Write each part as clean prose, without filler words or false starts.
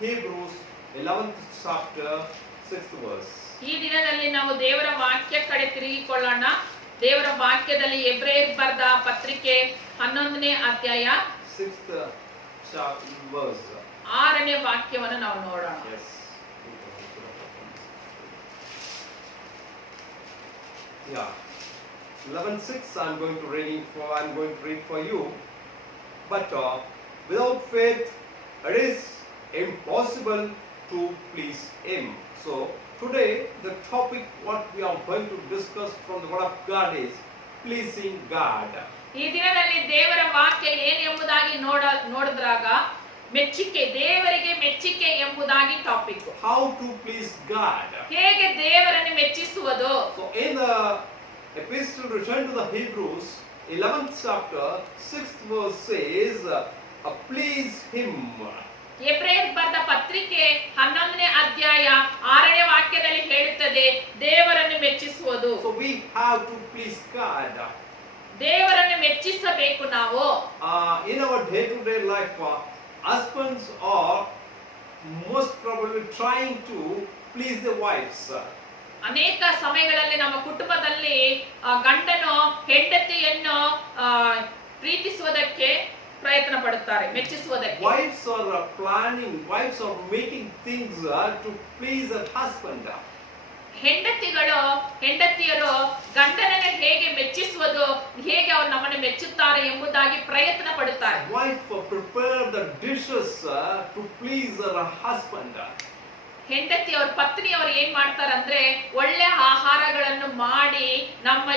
Hebrews 11th chapter 6th verse. ಈ ದಿನದಲ್ಲಿ ನಾವು ದೇವರ ವಾಕ್ಯ ಕಡೆ ತಿರುಗಿಕೊಳ್ಳೋಣ. ದೇವರ ವಾಕ್ಯದಲ್ಲಿ ಎಬ್ರೆಯರ್ ಬರೆದ ಪತ್ರಿಕೆ 11ನೇ ಅಧ್ಯಾಯ 6th verse. 6ನೇ ವಾಕ್ಯವನ್ನು ನಾವು ನೋಡೋಣ. Yes. Yeah. 11:6 I'm going to read for you. But without faith it is impossible to please him. So today the topic what we are going to discuss from the word of God is pleasing God. ಈ ದಿನದಲ್ಲಿ ದೇವರ ವಾಕ್ಯ ಏನು ಎಂಬುದಾಗಿ ನೋಡಿದ್ರಾಗ ಮೆಚ್ಚಿಕೆ, ದೇವರಿಗೆ ಮೆಚ್ಚಿಕೆ ಎಂಬುದಾಗಿ topic. How to please God. ಹೇಗೆ ದೇವರನ್ನು ಮೆಚ್ಚಿಸುವುದು. So in the epistle written to the Hebrews 11th chapter 6th verse says please him. ಎಬ್ರೆಯರ್ ಬರೆದ ಪತ್ರಿಕೆ 11ನೇ ಅಧ್ಯಾಯ 6ನೇ ವಾಕ್ಯದಲ್ಲಿ ಹೇಳುತ್ತದೆ ದೇವರನ್ನು ಮೆಚ್ಚಿಸುವುದು. So we have to please God. ದೇವರನ್ನು ಮೆಚ್ಚಿಸಬೇಕು ನಾವು. In our day to day life husbands are most probably trying to please their wives. ಅನೇಕ ಸಮಯಗಳಲ್ಲಿ ನಮ್ಮ ಕುಟುಂಬದಲ್ಲಿ ಗಂಡನು ಹೆಂಡತಿಯನ್ನು ಪ್ರೀತಿಸುವುದಕ್ಕೆ ಪ್ರಯತ್ನ ಪಡುತ್ತಾರೆ, ಮೆಚ್ಚಿಸುವುದಕ್ಕೆ. Wives are making things to please their husband. ಹೆಂಡತಿಯರು ಗಂಡನನ್ನು ಹೇಗೆ ಮೆಚ್ಚಿಸುವುದು, ಹೇಗೆ ಅವರು ನಮ್ಮನ್ನು ಮೆಚ್ಚುತ್ತಾರೆ ಎಂಬುದಾಗಿ ಪ್ರಯತ್ನ ಪಡುತ್ತಾರೆ. Wife prepare the dishes to please her husband. ಹೆಂಡತಿಯವರು ಪತ್ನಿಯವರು ಏನ್ ಮಾಡ್ತಾರೆ ಅಂದ್ರೆ ಒಳ್ಳೆ ಆಹಾರಗಳನ್ನು ಮಾಡಿ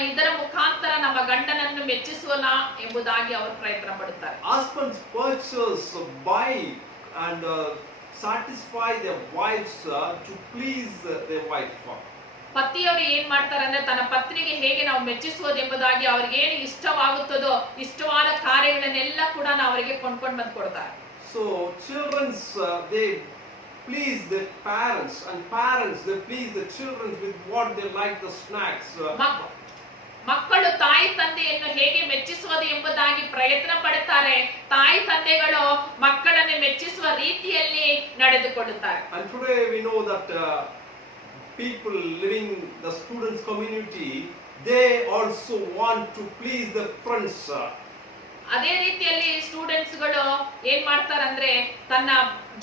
ಇದರ ಮುಖಾಂತರ ನಮ್ಮ ಗಂಡನನ್ನು ಮೆಚ್ಚಿಸೋಣ ಎಂಬುದಾಗಿ ಅವರು ಪ್ರಯತ್ನ ಪಡುತ್ತಾರೆ. Husbands purchase, buy and satisfy their wives to please their wife. ಪತಿಯವರು ಏನ್ ಮಾಡ್ತಾರೆ ಅಂದ್ರೆ ತನ್ನ ಪತ್ನಿಗೆ ಹೇಗೆ ನಾವು ಮೆಚ್ಚಿಸುವುದು ಎಂಬುದಾಗಿ ಅವ್ರಿಗೆ ಏನು ಇಷ್ಟವಾಗುತ್ತದೋ ಇಷ್ಟವಾದ ಕಾರ್ಯಗಳನ್ನೆಲ್ಲ ಕೂಡ ಅವರಿಗೆ ಕೊಂಡ್ಕೊಂಡು ಬಂದು ಕೊಡ್ತಾರೆ. So children's they please their parents, and parents they please the children with what they like, the snacks. ಮಕ್ಕಳು ತಾಯಿ ತಂದೆಯನ್ನು ಹೇಗೆ ಮೆಚ್ಚಿಸುವುದು ಎಂಬುದಾಗಿ ಪ್ರಯತ್ನ ಪಡುತ್ತಾರೆ. ತಾಯಿ ತಂದೆಗಳು ಮಕ್ಕಳನ್ನು ಮೆಚ್ಚಿಸುವ ರೀತಿಯಲ್ಲಿ ನಡೆದುಕೊಳ್ಳುತ್ತಾರೆ. And today we know that people living the students community, they also want to please their friends. ಅದೇ ರೀತಿಯಲ್ಲಿ ಸ್ಟೂಡೆಂಟ್ಸ್ ಗಳು ಏನ್ ಮಾಡ್ತಾರೆ ಅಂದ್ರೆ ತನ್ನ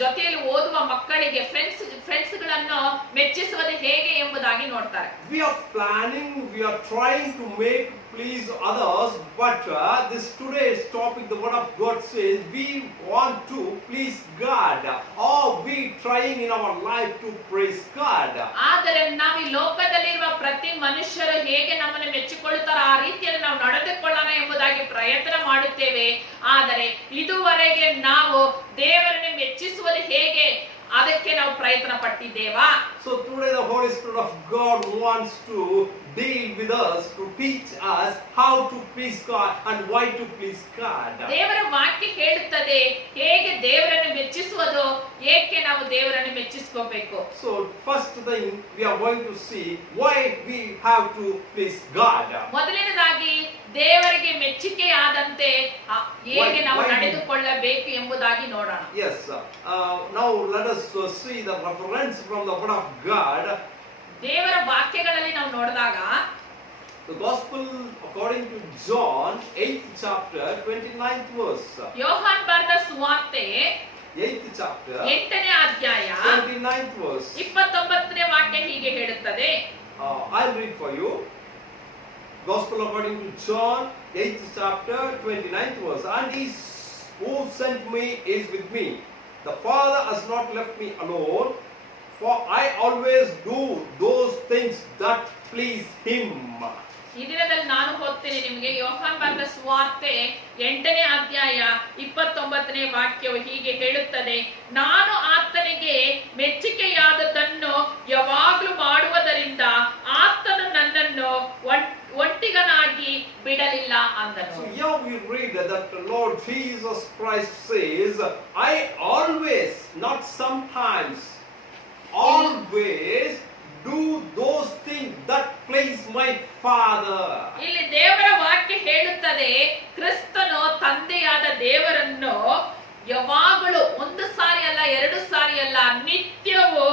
ಜೊತೆಯಲ್ಲಿ ಓದುವ ಮಕ್ಕಳಿಗೆ ಫ್ರೆಂಡ್ಸ್ ಗಳನ್ನು ಮೆಚ್ಚಿಸುವುದು ಹೇಗೆ ಎಂಬುದಾಗಿ ನೋಡ್ತಾರೆ. We are planning, we are trying to make please others, but this today's topic the word of God says we want to please God. Are we trying in our life to praise God? ಆದರೆ ನಾವು ಈ ಲೋಕದಲ್ಲಿರುವ ಪ್ರತಿ ಮನುಷ್ಯರು ಹೇಗೆ ನಮ್ಮನ್ನು ಮೆಚ್ಚಿಕೊಳ್ಳುತ್ತಾರೋ ಆ ರೀತಿಯಲ್ಲಿ ನಾವು ನಡೆದುಕೊಳ್ಳೋಣ ಎಂಬುದಾಗಿ ಪ್ರಯತ್ನ ಮಾಡುತ್ತೇವೆ. ಆದರೆ ಇದುವರೆಗೆ ನಾವು ದೇವರನ್ನು ಮೆಚ್ಚಿಸುವುದು ಹೇಗೆ ಅದಕ್ಕೆ ನಾವು ಪ್ರಯತ್ನ ಪಟ್ಟಿದ್ದೇವಾ? So today the Holy Spirit of God wants to deal with us, to teach us how to please God and why to please God. ದೇವರ ವಾಕ್ಯ ಹೇಳುತ್ತದೆ ಹೇಗೆ ದೇವರನ್ನು ಮೆಚ್ಚಿಸುವುದು, ಏಕೆ ನಾವು ದೇವರನ್ನು ಮೆಚ್ಚಿಸಬೇಕು. So first thing we are going to see why we have to please God. ಮೊದಲನೇದಾಗಿ ದೇವರಿಗೆ ಮೆಚ್ಚುಗೆಯಾದಂತೆ ಹೇಗೆ ನಾವು ನಡೆದುಕೊಳ್ಳಬೇಕು ಎಂಬುದಾಗಿ ನೋಡೋಣ. Yes. Now let us see the reference from the word of God. ದೇವರ ವಾಕ್ಯಗಳಲ್ಲಿ ನಾವು ನೋಡಿದಾಗ the gospel according to John 8th chapter 29th verse. ಯೋಹಾನ್ ಬರೆದ ಸುವಾರ್ತೆ 8th chapter 8ನೇ ಅಧ್ಯಾಯ 29th verse. 29ನೇ ವಾಕ್ಯ ಹೀಗೆ ಹೇಳುತ್ತದೆ. I'll read for you. Gospel according to John 8th chapter 29th verse. And he who sent me is with me. The Father has not left me alone, for I always do those things that please him. ಈ ದಿನದಲ್ಲಿ ನಾನು ಓದ್ತೇನೆ ನಿಮಗೆ ಯೋಹಾನ್ ಬರೆದ ಸುವಾರ್ತೆ 8ನೇ ಅಧ್ಯಾಯ 29ನೇ ವಾಕ್ಯವು ಹೀಗೆ ಹೇಳುತ್ತದೆ. ನಾನು ಆತನಿಗೆ ಮೆಚ್ಚುಗೆಯಾದದ್ದನ್ನು ಯಾವಾಗಲೂ ಮಾಡುವುದರಿಂದ ಆತನು ನನ್ನನ್ನು ಒಂಟಿಗನಾಗಿ ಬಿಡಲಿಲ್ಲ ಅಂದನು. So here we read that the Lord Jesus Christ says, I always, not sometimes, always do those things that please my Father. ಇಲ್ಲಿ ದೇವರ ವಾಕ್ಯ ಹೇಳುತ್ತದೆ ಕ್ರಿಸ್ತನು ತಂದೆಯಾದ ದೇವರನ್ನು ಯಾವಾಗಲೂ ಒಂದು ಸಾರಿ ಅಲ್ಲ ಎರಡು ಸಾರಿ ಅಲ್ಲ, ನಿತ್ಯವೂ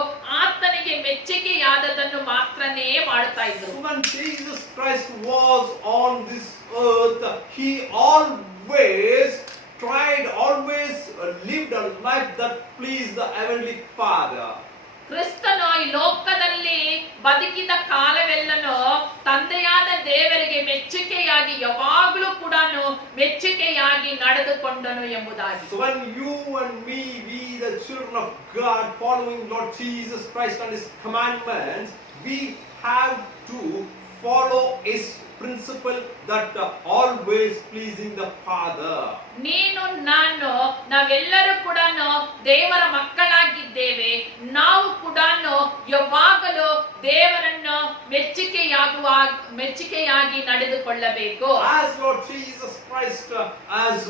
ಆತನಿಗೆ ಮೆಚ್ಚುಗೆಯಾದದನ್ನು ಮಾತ್ರನೇ ಮಾಡುತ್ತಾ ಇದ್ರು. When Jesus Christ was on this earth, he always lived a life that pleased the Heavenly Father. ಕ್ರಿಸ್ತನು ಈ ಲೋಕದಲ್ಲಿ ಬದುಕಿದ ಕಾಲವೆಲ್ಲನೂ ತಂದೆಯಾದ ದೇವರಿಗೆ ಮೆಚ್ಚುಗೆಯಾಗಿ ಯಾವಾಗಲೂ ಕೂಡ ಮೆಚ್ಚುಗೆಯಾಗಿ ನಡೆದುಕೊಂಡನು ಎಂಬುದಾಗಿ. So when you and me, we the children of God, following Lord Jesus Christ and His commandments, we have to follow His principle that always pleasing the Father. ನೀನು ನಾನು ನಾವೆಲ್ಲರೂ ಕೂಡ ದೇವರ ಮಕ್ಕಳಾಗಿದ್ದೇವೆ. ನಾವು ಕೂಡ ಯಾವಾಗಲೂ ದೇವರನ್ನು ಮೆಚ್ಚುಗೆಯಾಗಿ ನಡೆದುಕೊಳ್ಳಬೇಕು. As Lord Jesus Christ has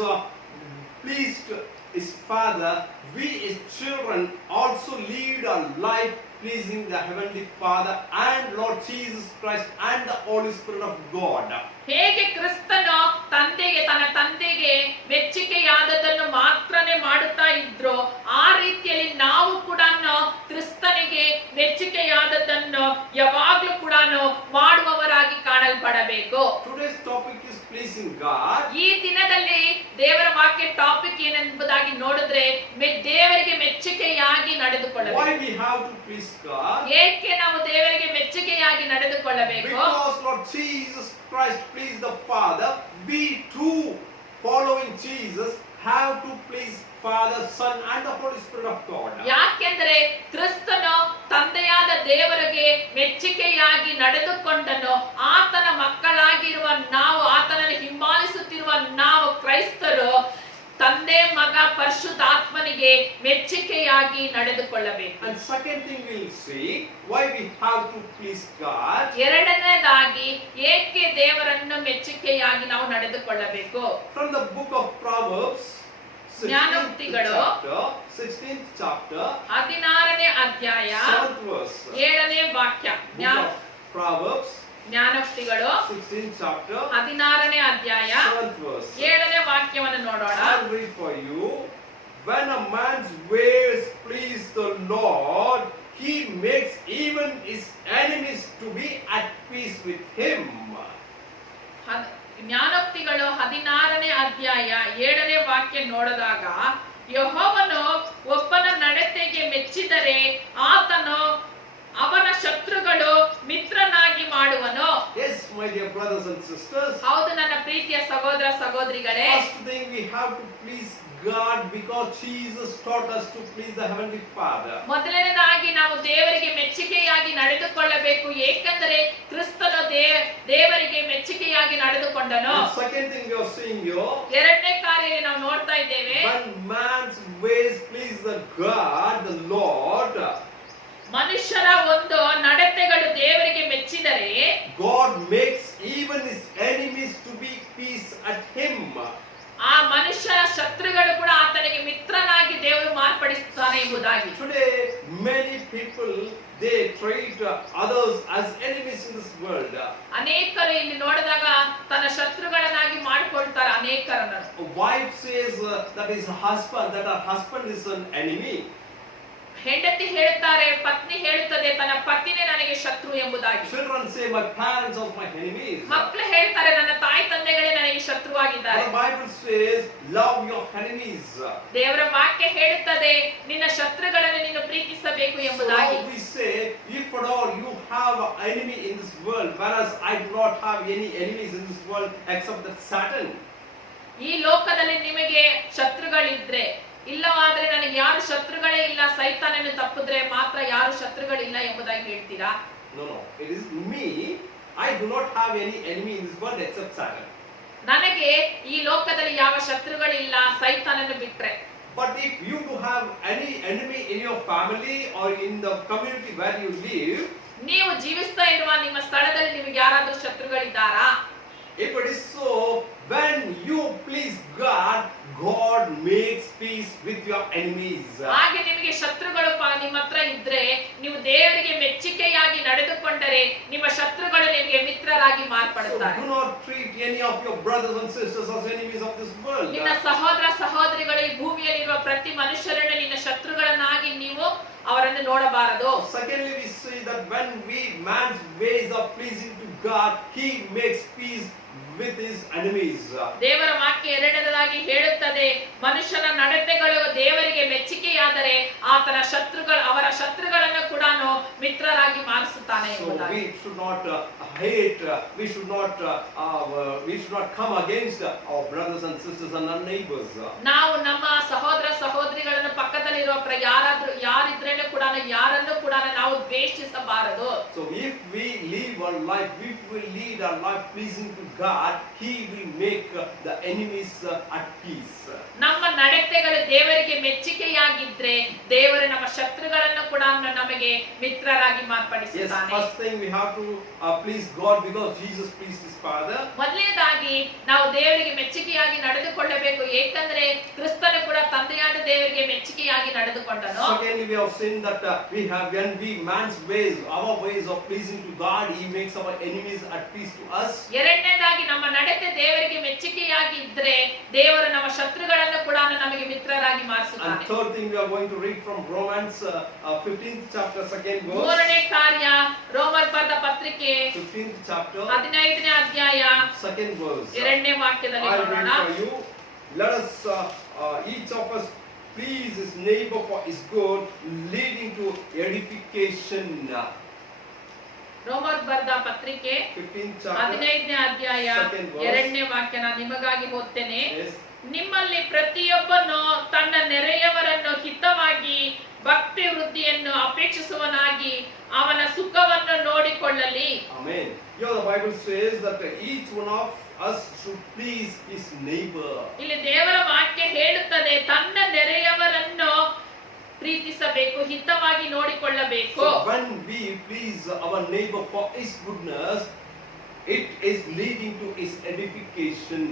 pleased His Father, we His children also lead a life pleasing the Heavenly Father and Lord Jesus Christ and the Holy Spirit of God. ಹೇಗೆ ಕ್ರಿಸ್ತನು ತನ್ನ ತಂದೆಗೆ ಮೆಚ್ಚುಗೆಯಾದದನ್ನು ಮಾತ್ರನೇ ಮಾಡುತ್ತಾ ಇದ್ರು, ಆ ರೀತಿಯಲ್ಲಿ ನಾವು ಕೂಡ ಕ್ರಿಸ್ತನಿಗೆ ಮೆಚ್ಚುಗೆಯಾದದನ್ನು ಯಾವಾಗಲೂ ಕೂಡ ಮಾಡುವವರಾಗಿ ಕಾಣಲ್ಪಡಬೇಕು. Today's topic is pleasing God. ಈ ದಿನದಲ್ಲಿ ದೇವರ ವಾಕ್ಯ ಟಾಪಿಕ್ ಏನೆಂಬುದಾಗಿ ನೋಡಿದ್ರೆ ದೇವರಿಗೆ ಮೆಚ್ಚುಗೆಯಾಗಿ ನಡೆದುಕೊಳ್ಳಬೇಕು. Why we have to please God? ಏಕೆ ನಾವು ದೇವರಿಗೆ ಮೆಚ್ಚುಗೆಯಾಗಿ ನಡೆದುಕೊಳ್ಳಬೇಕು? Because Lord Jesus Christ pleased the Father, we too following Jesus have to please Father, Son and the Holy Spirit of God. ಯಾಕೆಂದರೆ ಕ್ರಿಸ್ತನು ತಂದೆಯಾದ ದೇವರಿಗೆ ಮೆಚ್ಚುಗೆಯಾಗಿ ನಡೆದುಕೊಂಡನು. ಆತನ ಮಕ್ಕಳಾಗಿರುವ ನಾವು, ಆತನನ್ನು ಹಿಂಬಾಲಿಸುತ್ತಿರುವ ನಾವು ಕ್ರೈಸ್ತರು ತಂದೆ ಮಗ ಪರಿಶುದ್ಧಾತ್ಮನಿಗೆ ಮೆಚ್ಚುಗೆಯಾಗಿ ನಡೆದುಕೊಳ್ಳಬೇಕು. And second thing we'll see why we have to please God. ಎರಡನೇದಾಗಿ ಏಕೆ ದೇವರನ್ನು ಮೆಚ್ಚುಗೆಯಾಗಿ ನಾವು ನಡೆದುಕೊಳ್ಳಬೇಕು. From the book of Proverbs, 16th chapter, 16ನೇ ಅಧ್ಯಾಯ 7th verse. 7ನೇ ವಾಕ್ಯ. Proverbs, ಜ್ಞಾನೋಕ್ತಿಗಳು 16th chapter, 16ನೇ ಅಧ್ಯಾಯ 7th verse. 7ನೇ ವಾಕ್ಯವನ್ನು ನೋಡೋಣ. I'll read for you. When a man's ways please the Lord, he makes even his enemies to be at peace with him. ಜ್ಞಾನೋಕ್ತಿಗಳು 16ನೇ ಅಧ್ಯಾಯ 7ನೇ ವಾಕ್ಯ ನೋಡಿದಾಗ, ಯೆಹೋವನು ಒಬ್ಬನ ನಡತೆಗೆ ಮೆಚ್ಚಿದರೆ ಆತನು ಅವನ ಶತ್ರುಗಳು ಮಿತ್ರನಾಗಿ ಮಾಡುವನು. Yes, my dear brothers and sisters. ಹೌದು ನನ್ನ ಪ್ರೀತಿಯ ಸಹೋದರ ಸಹೋದರಿಗಳೇ. First thing, we have to please God because Jesus taught us to please the Heavenly Father. ಮೊದಲನೇದಾಗಿ ನಾವು ದೇವರಿಗೆ ಮೆಚ್ಚುಗೆಯಾಗಿ ನಡೆದುಕೊಳ್ಳಬೇಕು, ಏಕೆಂದರೆ ಕ್ರಿಸ್ತನು ದೇವರಿಗೆ ಮೆಚ್ಚುಗೆಯಾಗಿ ನಡೆದುಕೊಂಡನು. Second thing we are seeing here, ಎರಡನೇ ಕಾರ್ಯದಲ್ಲಿ ನಾವು ನೋಡ್ತಾ ಇದ್ದೇವೆ, when man's ways please the God, the Lord, ಮನುಷ್ಯರ ಒಂದು ನಡತೆಗಳು ದೇವರಿಗೆ ಮೆಚ್ಚಿದರೆ God makes even his enemies to be peace at him. ಆ ಮನುಷ್ಯರ ಶತ್ರುಗಳು ಕೂಡ ಆತನಿಗೆ ಮಿತ್ರನಾಗಿ ದೇವರು ಮಾರ್ಪಡಿಸುತ್ತಾನೆ ಎಂಬುದಾಗಿ. Today many people they treat others as enemies in this world. ಅನೇಕರು ಇಲ್ಲಿ ನೋಡಿದಾಗ ತನ್ನ ಶತ್ರುಗಳನ್ನಾಗಿ ಮಾಡಿಕೊಳ್ತಾರೆ ಅನೇಕರನ್ನು. A wife says that her husband is an enemy. ಹೆಂಡತಿ ಹೇಳುತ್ತಾರೆ, ಪತ್ನಿ ಹೇಳುತ್ತದೆ ತನ್ನ ಪತಿನೇ ನನಗೆ ಶತ್ರು ಎಂಬುದಾಗಿ. Children say my parents are my enemies. ಮಕ್ಕಳು ಹೇಳ್ತಾರೆ ನನ್ನ ತಾಯಿ ತಂದೆಗಳೇ ನನಗೆ ಶತ್ರುವಾಗಿದ್ದಾರೆ. The Bible says love your enemies. ದೇವರ ವಾಕ್ಯ ಹೇಳುತ್ತದೆ ನಿನ್ನ ಶತ್ರುಗಳನ್ನು ನೀನು ಪ್ರೀತಿಸಬೇಕು ಎಂಬುದಾಗಿ. So we say if at all you have an enemy in this world, whereas I do not have any enemies in this world except that Satan. ಈ ಲೋಕದಲ್ಲಿ ನಿಮಗೆ ಶತ್ರುಗಳಿದ್ರೆ, ಇಲ್ಲವಾದ್ರೆ ನನಗೆ ಯಾರು ಶತ್ರುಗಳೇ ಇಲ್ಲ, ಸೈತಾನನು ತಪ್ಪಿದ್ರೆ ಮಾತ್ರ ಯಾರು ಶತ್ರುಗಳಿಲ್ಲ ಎಂಬುದಾಗಿ ಹೇಳ್ತೀರಾ? No, it is me. I do not have any enemy in this world except Satan. ನನಗೆ ಈ ಲೋಕದಲ್ಲಿ ಯಾವ ಶತ್ರುಗಳಿಲ್ಲ ಸೈತಾನನು ಬಿಟ್ರೆ. But if you do have any enemy in your family or in the community where you live, ನೀವು ಜೀವಿಸ್ತಾ ಇರುವ ನಿಮ್ಮ ಸ್ಥಳದಲ್ಲಿ ನಿಮಗೆ ಯಾರಾದರೂ ಶತ್ರುಗಳಿದ್ದಾರಾ? if it is so, when you please God, God makes peace with your enemies. ಹಾಗೆ ನಿಮಗೆ ಶತ್ರುಗಳು ನಿಮ್ಮ ಹತ್ರ ಇದ್ರೆ, ನೀವು ದೇವರಿಗೆ ಮೆಚ್ಚುಗೆಯಾಗಿ ನಡೆದುಕೊಂಡರೆ ನಿಮ್ಮ ಶತ್ರುಗಳು ನಿಮಗೆ ಮಿತ್ರರಾಗಿ ಮಾರ್ಪಡುತ್ತಾರೆ. So do not treat any of your brothers and sisters as enemies of this world. ನಿನ್ನ ಸಹೋದರ ಸಹೋದರಿಗಳು ಈ ಭೂಮಿಯಲ್ಲಿರುವ ಪ್ರತಿ ಮನುಷ್ಯರನ್ನು ನಿನ್ನ ಶತ್ರುಗಳನ್ನಾಗಿ ನೀವು ನೋಡಬಾರದು. Secondly, we see that when man's ways are pleasing to God, he makes peace with his enemies. ದೇವರ ವಾಕ್ಯ ಎರಡನೇದಾಗಿ ಹೇಳುತ್ತದೆ, ಮನುಷ್ಯನ ನಡತೆಗಳು ದೇವರಿಗೆ ಮೆಚ್ಚುಗೆಯಾದರೆ ಆತನ ಅವರ ಶತ್ರುಗಳನ್ನು ಕೂಡ ಮಿತ್ರರಾಗಿ ಮಾರಿಸುತ್ತಾನೆ So ಎಂಬುದಾಗಿ. we should not hate, we should not come against our brothers and sisters and our neighbors. ನಾವು ನಮ್ಮ ಸಹೋದರ ಸಹೋದರಿಗಳನ್ನು ಪಕ್ಕದಲ್ಲಿರುವ ಯಾರಿದ್ರೇನು ಕೂಡ ಯಾರನ್ನು ಕೂಡ ನಾವು ದ್ವೇಷಿಸಬಾರದು. So if we lead our life pleasing to God, he will make the enemies at peace. ನಮ್ಮ ನಡತೆಗಳು ದೇವರಿಗೆ ಮೆಚ್ಚುಗೆಯಾಗಿದ್ರೆ ದೇವರು ನಮ್ಮ ಶತ್ರುಗಳನ್ನು ಕೂಡ ನಮಗೆ ಮಿತ್ರರಾಗಿ Yes, ಮಾರ್ಪಡಿಸುತ್ತಾನೆ. first thing we have to please God because Jesus pleased his Father. ಮೊದಲನೇದಾಗಿ ನಾವು ದೇವರಿಗೆ ಮೆಚ್ಚುಗೆಯಾಗಿ ನಡೆದುಕೊಳ್ಳಬೇಕು, ಏಕೆಂದರೆ ಕ್ರಿಸ್ತನು ಕೂಡ ತಂದೆಯಾದ ದೇವರಿಗೆ ಮೆಚ್ಚುಗೆಯಾಗಿ ನಡೆದುಕೊಂಡನು. Secondly, we have seen that man's ways, our ways are pleasing to God, he makes our enemies at peace to us. ಎರಡನೇದಾಗಿ ನಮ್ಮ ನಡತೆ ದೇವರಿಗೆ ಮೆಚ್ಚುಗೆಯಾಗಿ ಇದ್ರೆ ದೇವರು ನಮ್ಮ ಶತ್ರುಗಳನ್ನು ಕೂಡ ನಮಗೆ ಮಿತ್ರರಾಗಿ And ಮಾರಿಸುತ್ತಾನೆ. third thing we are going to read from Romans 15th chapter 2nd verse. ಮೂರನೇ ಕಾರ್ಯ ರೋಮರ್ ಬರೆದ ಪತ್ರಿಕೆ 15th chapter 15ನೇ ಅಧ್ಯಾಯ 2nd verse. ಎರಡನೇ ವಾಕ್ಯದಲ್ಲಿ I'll ನೋಡೋಣ. read for you. Let us each of us please his neighbor for his good, leading to edification. ರೋಮರ್ ಬರೆದ ಪತ್ರಿಕೆ 15th chapter 15ನೇ ಅಧ್ಯಾಯ second verse. ಎರಡನೇ ವಾಕ್ಯನ ನಿಮಗಾಗಿ ಓದ್ತೇನೆ. Yes. ನಿಮ್ಮಲ್ಲಿ ಪ್ರತಿಯೊಬ್ಬನು ತನ್ನ ನೆರೆಯವರನ್ನು ಹಿತವಾಗಿ ಭಕ್ತಿ ವೃದ್ಧಿಯನ್ನು ಅಪೇಕ್ಷಿಸುವನಾಗಿ ಅವನ ಸುಖವನ್ನು ನೋಡಿಕೊಳ್ಳಲಿ. Amen. Here the Bible says that each one of us should please his neighbor. ಇಲ್ಲಿ ದೇವರ ವಾಕ್ಯ ಹೇಳುತ್ತದೆ, ತನ್ನ ನೆರೆಯವರನ್ನು ಪ್ರೀತಿಸಬೇಕು, ಹಿತವಾಗಿ ನೋಡಿಕೊಳ್ಳಬೇಕು. So when we please our neighbor for his goodness, it is leading to his edification.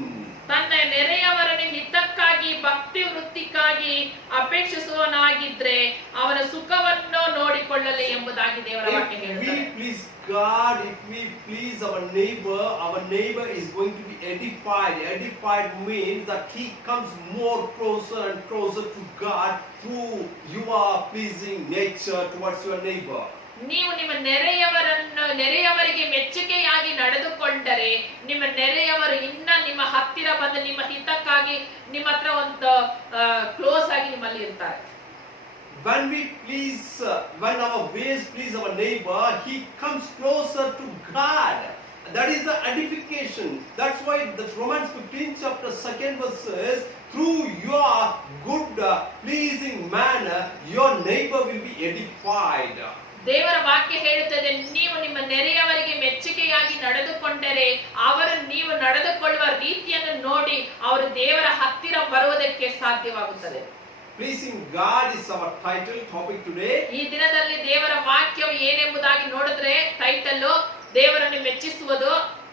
ತನ್ನ ನೆರೆಯವರನ್ನು ಹಿತಕ್ಕಾಗಿ ಭಕ್ತಿ ವೃತ್ತಿಗಾಗಿ ಅಪೇಕ್ಷಿಸುವನಾಗಿದ್ರೆ ಅವನ ಸುಖವನ್ನು ನೋಡಿಕೊಳ್ಳಲಿ ಎಂಬುದಾಗಿ ದೇವರ ವಾಕ್ಯ If we ಹೇಳುತ್ತದೆ. please God, if we please our neighbor is going to be edified. Edified means that he comes more closer and closer to God through your pleasing nature towards your neighbor. ನೀವು ನಿಮ್ಮ ನೆರೆಯವರಿಗೆ ಮೆಚ್ಚುಗೆಯಾಗಿ ನಡೆದುಕೊಂಡರೆ ನಿಮ್ಮ ನೆರೆಯವರು ಇನ್ನ ನಿಮ್ಮ ಹತ್ತಿರ ಬಂದು ನಿಮ್ಮ ಹಿತಕ್ಕಾಗಿ ನಿಮ್ಮ ಹತ್ರ ಒಂದು ಕ್ಲೋಸ್ ಆಗಿ ನಿಮ್ಮಲ್ಲಿ ಇರ್ತಾರೆ. When our ways please our neighbor, he comes closer to God. That is the edification. That's why the Romans 15th chapter 2nd verse says, through your good pleasing manner, your neighbor will be edified. ದೇವರ ವಾಕ್ಯ ಹೇಳುತ್ತದೆ, ನೀವು ನಿಮ್ಮ ನೆರೆಯವರಿಗೆ ಮೆಚ್ಚುಗೆಯಾಗಿ ನಡೆದುಕೊಂಡರೆ ಅವರು ನೀವು ನಡೆದುಕೊಳ್ಳುವ ರೀತಿಯನ್ನು ನೋಡಿ ಅವರು ದೇವರ ಹತ್ತಿರ ಬರುವುದಕ್ಕೆ ಸಾಧ್ಯವಾಗುತ್ತದೆ. Pleasing God is our title topic today. ಈ ದಿನದಲ್ಲಿ ದೇವರ ವಾಕ್ಯವು ಏನೆಂಬುದಾಗಿ ನೋಡಿದ್ರೆ ಟೈಟಲ್ ದೇವರನ್ನು ಮೆಚ್ಚಿಸುವುದು.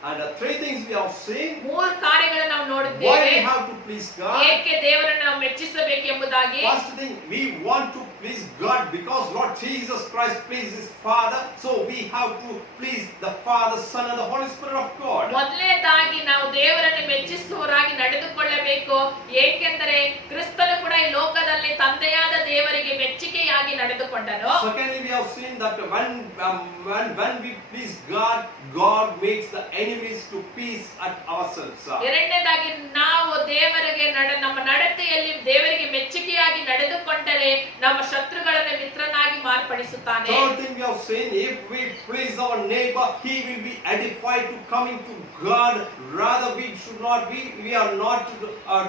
And the three things we have seen. ಮೂರು ಕಾರ್ಯಗಳನ್ನು ನಾವು Why ನೋಡಿದ್ದೇವೆ. we have to please God. ಏಕೆ ದೇವರನ್ನು ನಾವು ಮೆಚ್ಚಿಸಬೇಕು ಎಂಬುದಾಗಿ. First thing, we want to please God because Lord Jesus Christ pleased his Father. So we have to please the Father, Son and the Holy Spirit of God. ಮೊದಲನೇದಾಗಿ ನಾವು ದೇವರನ್ನು ಮೆಚ್ಚಿಸುವವರಾಗಿ ನಡೆದುಕೊಳ್ಳಬೇಕು, ಏಕೆಂದರೆ ಕ್ರಿಸ್ತನು ಕೂಡ ಈ ಲೋಕದಲ್ಲಿ ತಂದೆಯಾದ ದೇವರಿಗೆ ಮೆಚ್ಚುಗೆಯಾಗಿ ನಡೆದುಕೊಂಡನು. Secondly, we have seen that when we please God, God makes the enemies to peace at ourselves. ಎರಡನೇದಾಗಿ ನಾವು ದೇವರಿಗೆ ನಮ್ಮ ನಡತೆಯಲ್ಲಿ ದೇವರಿಗೆ ಮೆಚ್ಚುಗೆಯಾಗಿ ನಡೆದುಕೊಂಡರೆ ನಮ್ಮ ಶತ್ರುಗಳನ್ನು ಮಿತ್ರನಾಗಿ ಮಾರ್ಪಡಿಸುತ್ತಾನೆ. Third thing we have seen, if we please our neighbor, he will be edified to coming to God. Rather we are not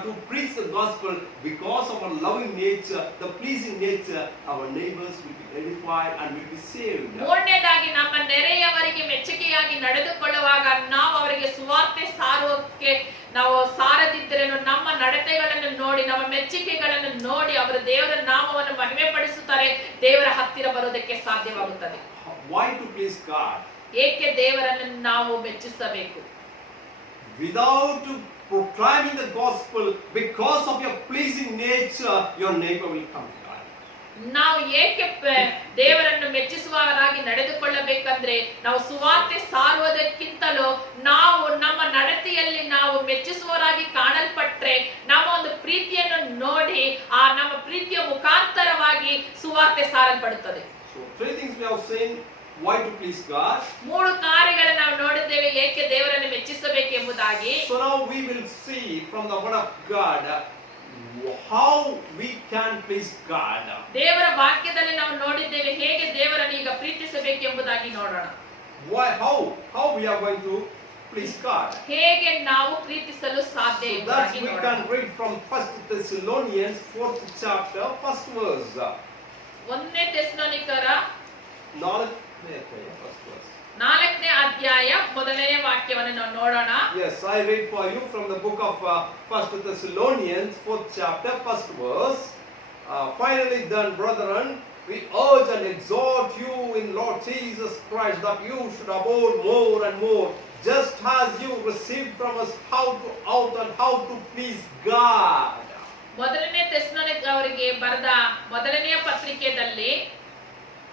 to preach the gospel because of our loving nature, the pleasing nature, our neighbors will be edified and will be saved. ಮೂರನೇದಾಗಿ ನಮ್ಮ ನೆರೆಯವರಿಗೆ ಮೆಚ್ಚುಗೆಯಾಗಿ ನಡೆದುಕೊಳ್ಳುವಾಗ ನಾವು ಅವರಿಗೆ ಸುವಾರ್ತೆ ಸಾರುವುದಕ್ಕೆ ನಾವು ಸಾರದಿದ್ದರೇನು ನಮ್ಮ ನಡತೆಗಳನ್ನು ನೋಡಿ ನಮ್ಮ ಮೆಚ್ಚುಗೆಗಳನ್ನು ನೋಡಿ ಅವರು ದೇವರ ನಾಮವನ್ನು ಮಹಿಮೆ ಪಡಿಸುತ್ತಾರೆ, ದೇವರ ಹತ್ತಿರ ಬರುವುದಕ್ಕೆ ಸಾಧ್ಯವಾಗುತ್ತದೆ. Why to please God? ಏಕೆ ದೇವರನ್ನು ನಾವು ಮೆಚ್ಚಿಸಬೇಕು? Without proclaiming the gospel, because of your pleasing nature, your neighbor will come to God. ನಾವು ಏಕೆ ದೇವರನ್ನು ಮೆಚ್ಚಿಸುವವರಾಗಿ ನಡೆದುಕೊಳ್ಳಬೇಕಂದ್ರೆ ನಾವು ಸುವಾರ್ತೆ ಸಾರುವುದಕ್ಕಿಂತಲೂ ನಾವು ನಮ್ಮ ನಡತೆಯಲ್ಲಿ ನಾವು ಮೆಚ್ಚಿಸುವವರಾಗಿ ಕಾಣಲ್ಪಟ್ರೆ ನಮ್ಮ ಒಂದು ಪ್ರೀತಿಯನ್ನು ನೋಡಿ ಆ ನಮ್ಮ ಪ್ರೀತಿಯ ಮುಖಾಂತರವಾಗಿ ಸುವಾರ್ತೆ ಸಾರಲ್ಪಡುತ್ತದೆ. So 3 things we have seen why to please God. ಮೂರು ಕಾರ್ಯಗಳನ್ನು ನಾವು ನೋಡಿದ್ದೇವೆ ಏಕೆ ದೇವರನ್ನು ಮೆಚ್ಚಿಸಬೇಕೆಂಬುದಾಗಿ. So now we will see from the word of God how we can please God. ದೇವರ ವಾಕ್ಯದಲ್ಲಿ ನಾವು ನೋಡಿದ್ದೇವೆ ಹೇಗೆ ದೇವರನ್ನು ಈಗ ಪ್ರೀತಿಸಬೇಕೆಂಬುದಾಗಿ ನೋಡೋಣ. Why how we are going to please God. ಹೇಗೆ ನಾವು ಪ್ರೀತಿಸಲು ಸಾಧ್ಯ So that ಎಂಬುದಾಗಿ we ನೋಡೋಣ. can read from 1 Thessalonians 4th chapter 1st verse. ಒಂದನೇ ಥೆಸಲೋನಿಕರ 4ನೇ ಅಧ್ಯಾಯ 1st verse. 4ನೇ ಅಧ್ಯಾಯ ಮೊದಲನೇ ವಾಕ್ಯವನ್ನು ನಾವು ನೋಡೋಣ. Yes, I read for you from the book of 1 Thessalonians 4th chapter 1st verse. Finally then, brethren, we urge and exhort you in Lord Jesus Christ that you should abode more and more, just as you received from us how to out and how to please God. ಮೊದಲನೇ ಥೆಸಲೋನಿಕ ಅವರಿಗೆ ಬರೆದ ಮೊದಲನೆಯ ಪತ್ರಿಕೆಯಲ್ಲಿ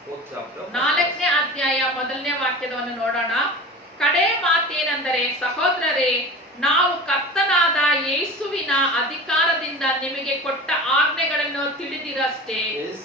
4th chapter 4ನೇ ಅಧ್ಯಾಯ ಮೊದಲನೇ ವಾಕ್ಯವನ್ನು ನೋಡೋಣ. ಕಡೆ ಮಾತೇನೆಂದರೆ, ಸಹೋದರರೇ, ನಾವು ಕರ್ತನಾದ ಯೇಸುವಿನ ಅಧಿಕಾರದಿಂದ ನಿಮಗೆ ಕೊಟ್ಟ ಆಜ್ಞೆಗಳನ್ನು ತಿಳಿದಿರಷ್ಟೇ. Yes.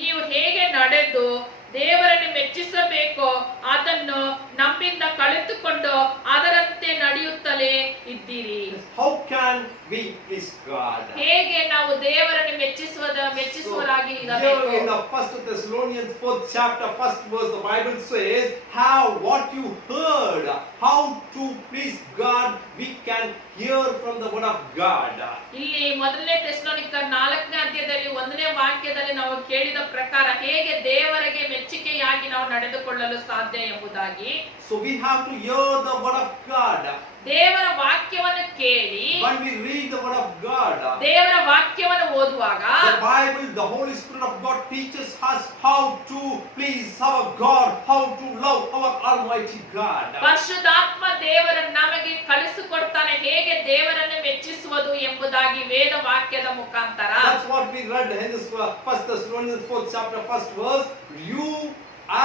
ನೀವು ಹೇಗೆ ನಡೆದು ದೇವರನ್ನು ಮೆಚ್ಚಿಸಬೇಕೋ ಅದನ್ನು ನಮ್ಮಿಂದ ಕಲಿತುಕೊಂಡು ಅದರಂತೆ ನಡೆಯುತ್ತಲೇ ಇದ್ದೀರಿ. How can we please God? ಹೇಗೆ ನಾವು ದೇವರನ್ನು ಮೆಚ್ಚಿಸುವರಾಗಿ Here ಇರಬೇಕು. in the 1 Thessalonians 4th chapter 1st verse, the Bible says, have what you heard, how to please God, we can hear from the word of God. ಇಲ್ಲಿ ಮೊದಲನೇ ಥೆಸಲೋನಿಕ 4ನೇ ಅಧ್ಯಾಯದಲ್ಲಿ 1ನೇ ವಾಕ್ಯದಲ್ಲಿ ನಾವು ಕೇಳಿದ ಪ್ರಕಾರ ಹೇಗೆ ದೇವರಿಗೆ ಮೆಚ್ಚುಗೆಯಾಗಿ ನಾವು ನಡೆದುಕೊಳ್ಳಲು ಸಾಧ್ಯ ಎಂಬುದಾಗಿ. So we have to hear the word of God. ದೇವರ ವಾಕ್ಯವನ್ನು ಕೇಳಿ When we read the word of God, ದೇವರ ವಾಕ್ಯವನ್ನು ಓದುವಾಗ the Bible, the Holy Spirit of God teaches us how to please our God, how to love our Almighty God. ಪರಿಶುದ್ಧಾತ್ಮ ದೇವರು ನಮಗೆ ಕಲಿಸಿಕೊಡ್ತಾನೆ ಹೇಗೆ ದೇವರನ್ನು ಮೆಚ್ಚಿಸುವುದು ಎಂಬುದಾಗಿ ವೇದ ವಾಕ್ಯದ ಮುಖಾಂತರ. That's what we read in this 1 Thessalonians 4th chapter 1st verse. You,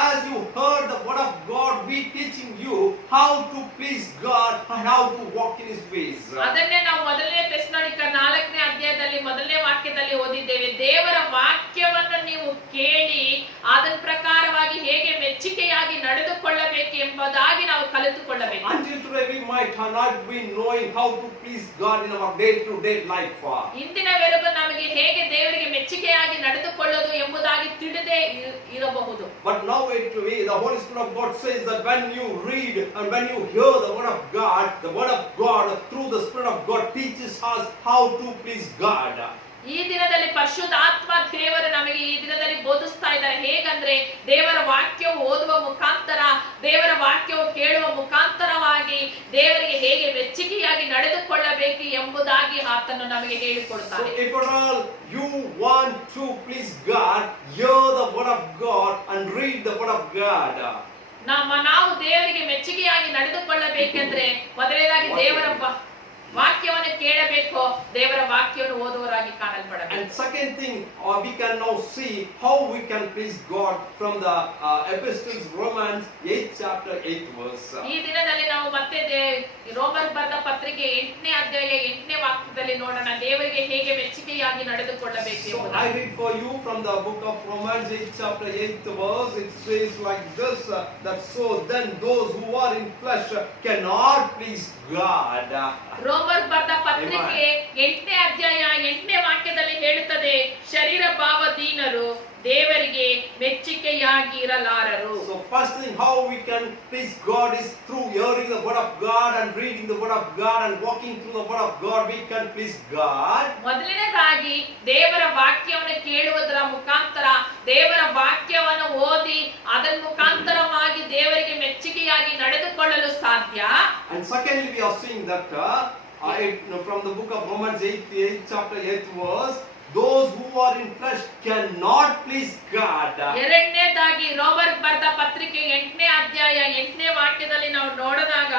as you heard the word of God, we teaching you how to please God and how to walk in His ways. ಅದನ್ನೇ ನಾವು ಮೊದಲನೇ ಥೆಸಲೋನಿಕ 4ನೇ ಅಧ್ಯಾಯದಲ್ಲಿ ಮೊದಲನೇ ವಾಕ್ಯದಲ್ಲಿ ಓದಿದ್ದೇವೆ. ದೇವರ ವಾಕ್ಯವನ್ನು ನೀವು ಕೇಳಿ ಅದರ ಪ್ರಕಾರವಾಗಿ ಹೇಗೆ ಮೆಚ್ಚುಗೆಯಾಗಿ ನಡೆದುಕೊಳ್ಳಬೇಕು ಎಂಬುದಾಗಿ ನಾವು ಕಲಿತುಕೊಳ್ಳಬೇಕು. Until today we might not be knowing how to please God in our day-to-day life. ಇಂದಿನವರೆಗೂ ನಮಗೆ ಹೇಗೆ ದೇವರಿಗೆ ಮೆಚ್ಚುಗೆಯಾಗಿ ನಡೆದುಕೊಳ್ಳೋದು ಎಂಬುದಾಗಿ ತಿಳಿದೇ ಇರಬಹುದು. But now the Holy Spirit of God says that when you read and when you hear the word of God, the word of God through the Spirit of God teaches us how to please God. ಈ ದಿನದಲ್ಲಿ ಪರಿಶುದ್ಧಾತ್ಮ ದೇವರು ನಮಗೆ ಈ ದಿನದಲ್ಲಿ ಬೋಧಿಸ್ತಾ ಇದ್ದಾರೆ. ಹೇಗಂದ್ರೆ ದೇವರ ವಾಕ್ಯವು ಓದುವ ಮುಖಾಂತರ, ದೇವರ ವಾಕ್ಯವು ಕೇಳುವ ಮುಖಾಂತರವಾಗಿ ದೇವರಿಗೆ ಹೇಗೆ ಮೆಚ್ಚುಗೆಯಾಗಿ ನಡೆದುಕೊಳ್ಳಬೇಕು ಎಂಬುದಾಗಿ ಆತನು ನಮಗೆ ಹೇಳಿಕೊಡುತ್ತಾನೆ. So if at all you want to please God, hear the word of God and read the word of God. ನಾವು ದೇವರಿಗೆ ಮೆಚ್ಚುಗೆಯಾಗಿ ನಡೆದುಕೊಳ್ಳಬೇಕೆಂದ್ರೆ ಮೊದಲನೇದಾಗಿ ದೇವರ ವಾಕ್ಯವನ್ನು ಕೇಳಬೇಕು, ದೇವರ ವಾಕ್ಯವನ್ನು ಓದುವರಾಗಿ ಕಾಣಲ್ಪಡಬೇಕು. And second thing, we can now see how we can please God from the epistles, Romans 8th chapter 8th verse. ಈ ದಿನದಲ್ಲಿ ನಾವು ಮತ್ತೆ ರೋಮರ್ ಬರೆದ ಪತ್ರಿಕೆ 8ನೇ ಅಧ್ಯಾಯ 8ನೇ ವಾಕ್ಯದಲ್ಲಿ ನೋಡೋಣ ದೇವರಿಗೆ ಹೇಗೆ ಮೆಚ್ಚುಗೆಯಾಗಿ ನಡೆದುಕೊಳ್ಳಬೇಕು So ಎಂಬುದನ್ನು. I read for you from the book of Romans 8th chapter 8th verse. It says like this, that so then those who are in flesh cannot please God. ರೋಮರ್ ಬರೆದ ಪತ್ರಿಕೆ 8ನೇ ಅಧ್ಯಾಯ 8ನೇ ವಾಕ್ಯದಲ್ಲಿ ಹೇಳುತ್ತದೆ, ಶರೀರ ಭಾವದೀನರು ದೇವರಿಗೆ ಮೆಚ್ಚುಗೆಯಾಗಿ ಇರಲಾರರು. So first thing how we can please God is through hearing the word of God and reading the word of God and walking through the word of God we can please God. ಮೊದಲನೇದಾಗಿ ದೇವರ ವಾಕ್ಯವನ್ನು ಕೇಳುವುದರ ಮುಖಾಂತರ, ದೇವರ ವಾಕ್ಯವನ್ನು ಓದಿ ಅದರ ಮುಖಾಂತರವಾಗಿ ದೇವರಿಗೆ ಮೆಚ್ಚುಗೆಯಾಗಿ ನಡೆದುಕೊಳ್ಳಲು ಸಾಧ್ಯ. And secondly we are seeing that from the book of Romans 8th chapter 8th verse, those who are in flesh cannot please God. ಎರಡನೇದಾಗಿ ರೋಮರ್ ಬರೆದ ಪತ್ರಿಕೆ 8ನೇ ಅಧ್ಯಾಯ 8ನೇ ವಾಕ್ಯದಲ್ಲಿ ನಾವು ನೋಡಿದಾಗ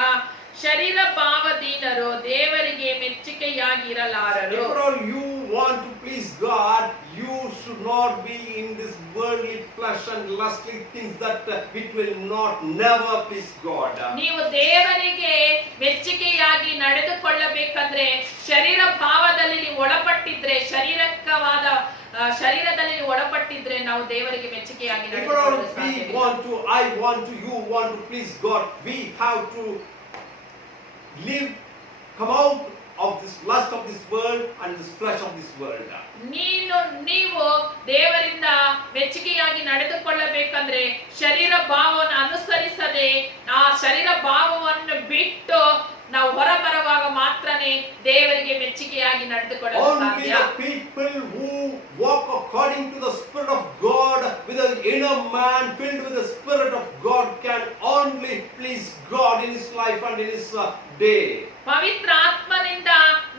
ಶರೀರ ಭಾವದೀನರು ದೇವರಿಗೆ ಮೆಚ್ಚುಗೆಯಾಗಿ ಇರಲಾರರು. If all you want to please God, you should not be in this worldly flesh and lustly things that it will never please God. ನೀವು ದೇವರಿಗೆ ಮೆಚ್ಚುಗೆಯಾಗಿ ನಡೆದುಕೊಳ್ಳಬೇಕಂದ್ರೆ ಶರೀರ ಭಾವದಲ್ಲಿ ನೀವು ಒಳಪಟ್ಟಿದ್ರೆ, ಶಾರೀರಿಕವಾದ ಶರೀರದಲ್ಲಿ ನೀವು ಒಳಪಟ್ಟಿದ್ರೆ ನಾವು ದೇವರಿಗೆ ಮೆಚ್ಚುಗೆಯಾಗಿ If ನಡೆದುಕೊಳ್ಳಲು we ಸಾಧ್ಯವಿಲ್ಲ. want to, I want to, you want to please God, we have to live, come out of this lust of this world and this flesh of this world. ನೀವು ದೇವರಿಂದ ಮೆಚ್ಚುಗೆಯಾಗಿ ನಡೆದುಕೊಳ್ಳಬೇಕಂದ್ರೆ ಶರೀರ ಭಾವವನ್ನು ಅನುಸರಿಸದೆ ಆ ಶರೀರ ಭಾವವನ್ನು ಬಿಟ್ಟು ನಾವು ಹೊರಬರುವಾಗ ಮಾತ್ರನೇ ದೇವರಿಗೆ ಮೆಚ್ಚುಗೆಯಾಗಿ ನಡೆದುಕೊಳ್ಳಲು Only ಸಾಧ್ಯ. the people who walk according to the Spirit of God, with an inner man filled with the Spirit of God, can only please God in his life and in his day. ಪವಿತ್ರ ಆತ್ಮನಿಂದ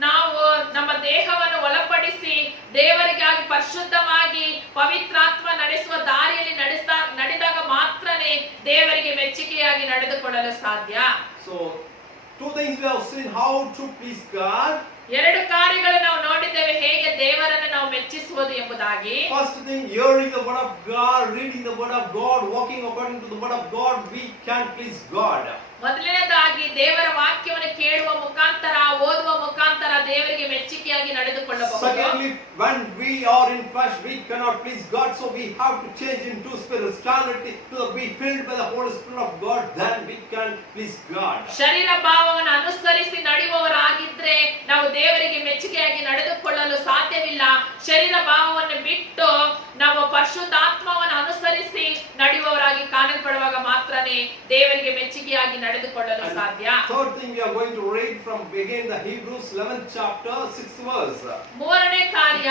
ನಾವು ನಮ್ಮ ದೇಹವನ್ನು ಒಳಪಡಿಸಿ ದೇವರಿಗಾಗಿ ಪರಿಶುದ್ಧವಾಗಿ ಪವಿತ್ರಾತ್ಮ ನಡೆಸುವ ದಾರಿಯಲ್ಲಿ ನಡೆದಾಗ ಮಾತ್ರನೇ ದೇವರಿಗೆ ಮೆಚ್ಚುಗೆಯಾಗಿ ನಡೆದುಕೊಳ್ಳಲು ಸಾಧ್ಯ. So, two things we have seen how to please God. ಎರಡು ಕಾರ್ಯಗಳು ನಾವು ನೋಡಿದ್ದೇವೆ ಹೇಗೆ ದೇವರನ್ನು ನಾವು ಮೆಚ್ಚಿಸುವುದು ಎಂಬುದಾಗಿ. First thing, hearing the word of God, reading the word of God, walking according to the word of God, we can please God. ಮೊದಲನೇದಾಗಿ ದೇವರ ವಾಕ್ಯವನ್ನು ಕೇಳುವ ಮುಖಾಂತರ ಓದುವ ಮುಖಾಂತರ ದೇವರಿಗೆ ಮೆಚ್ಚುಗೆಯಾಗಿ ನಡೆದುಕೊಳ್ಳಬಹುದು. Secondly, when we are in flesh, we cannot please God, so we have to change into spirituality to be filled by the Holy Spirit of God, then we can please God. ಶರೀರ ಭಾವವನ್ನು ಅನುಸರಿಸಿ ನಡೆಯುವವರಾಗಿದ್ರೆ ನಾವು ದೇವರಿಗೆ ಮೆಚ್ಚುಗೆಯಾಗಿ ನಡೆದುಕೊಳ್ಳಲು ಸಾಧ್ಯವಿಲ್ಲ. ಶರೀರ ಭಾವವನ್ನು ಬಿಟ್ಟು ನಾವು ಪರಿಶುದ್ಧಾತ್ಮವನ್ನು ಅನುಸರಿಸಿ ನಡೆಯುವವರಾಗಿ ಕಾಣಲ್ಪಡುವಾಗ ಮಾತ್ರನೇ ದೇವರಿಗೆ ಮೆಚ್ಚುಗೆಯಾಗಿ ನಡೆದುಕೊಳ್ಳಲು ಸಾಧ್ಯ. Third thing, we are going to read from again the Hebrews 11th chapter 6th verse. ಮೂರನೇ ಕಾರ್ಯ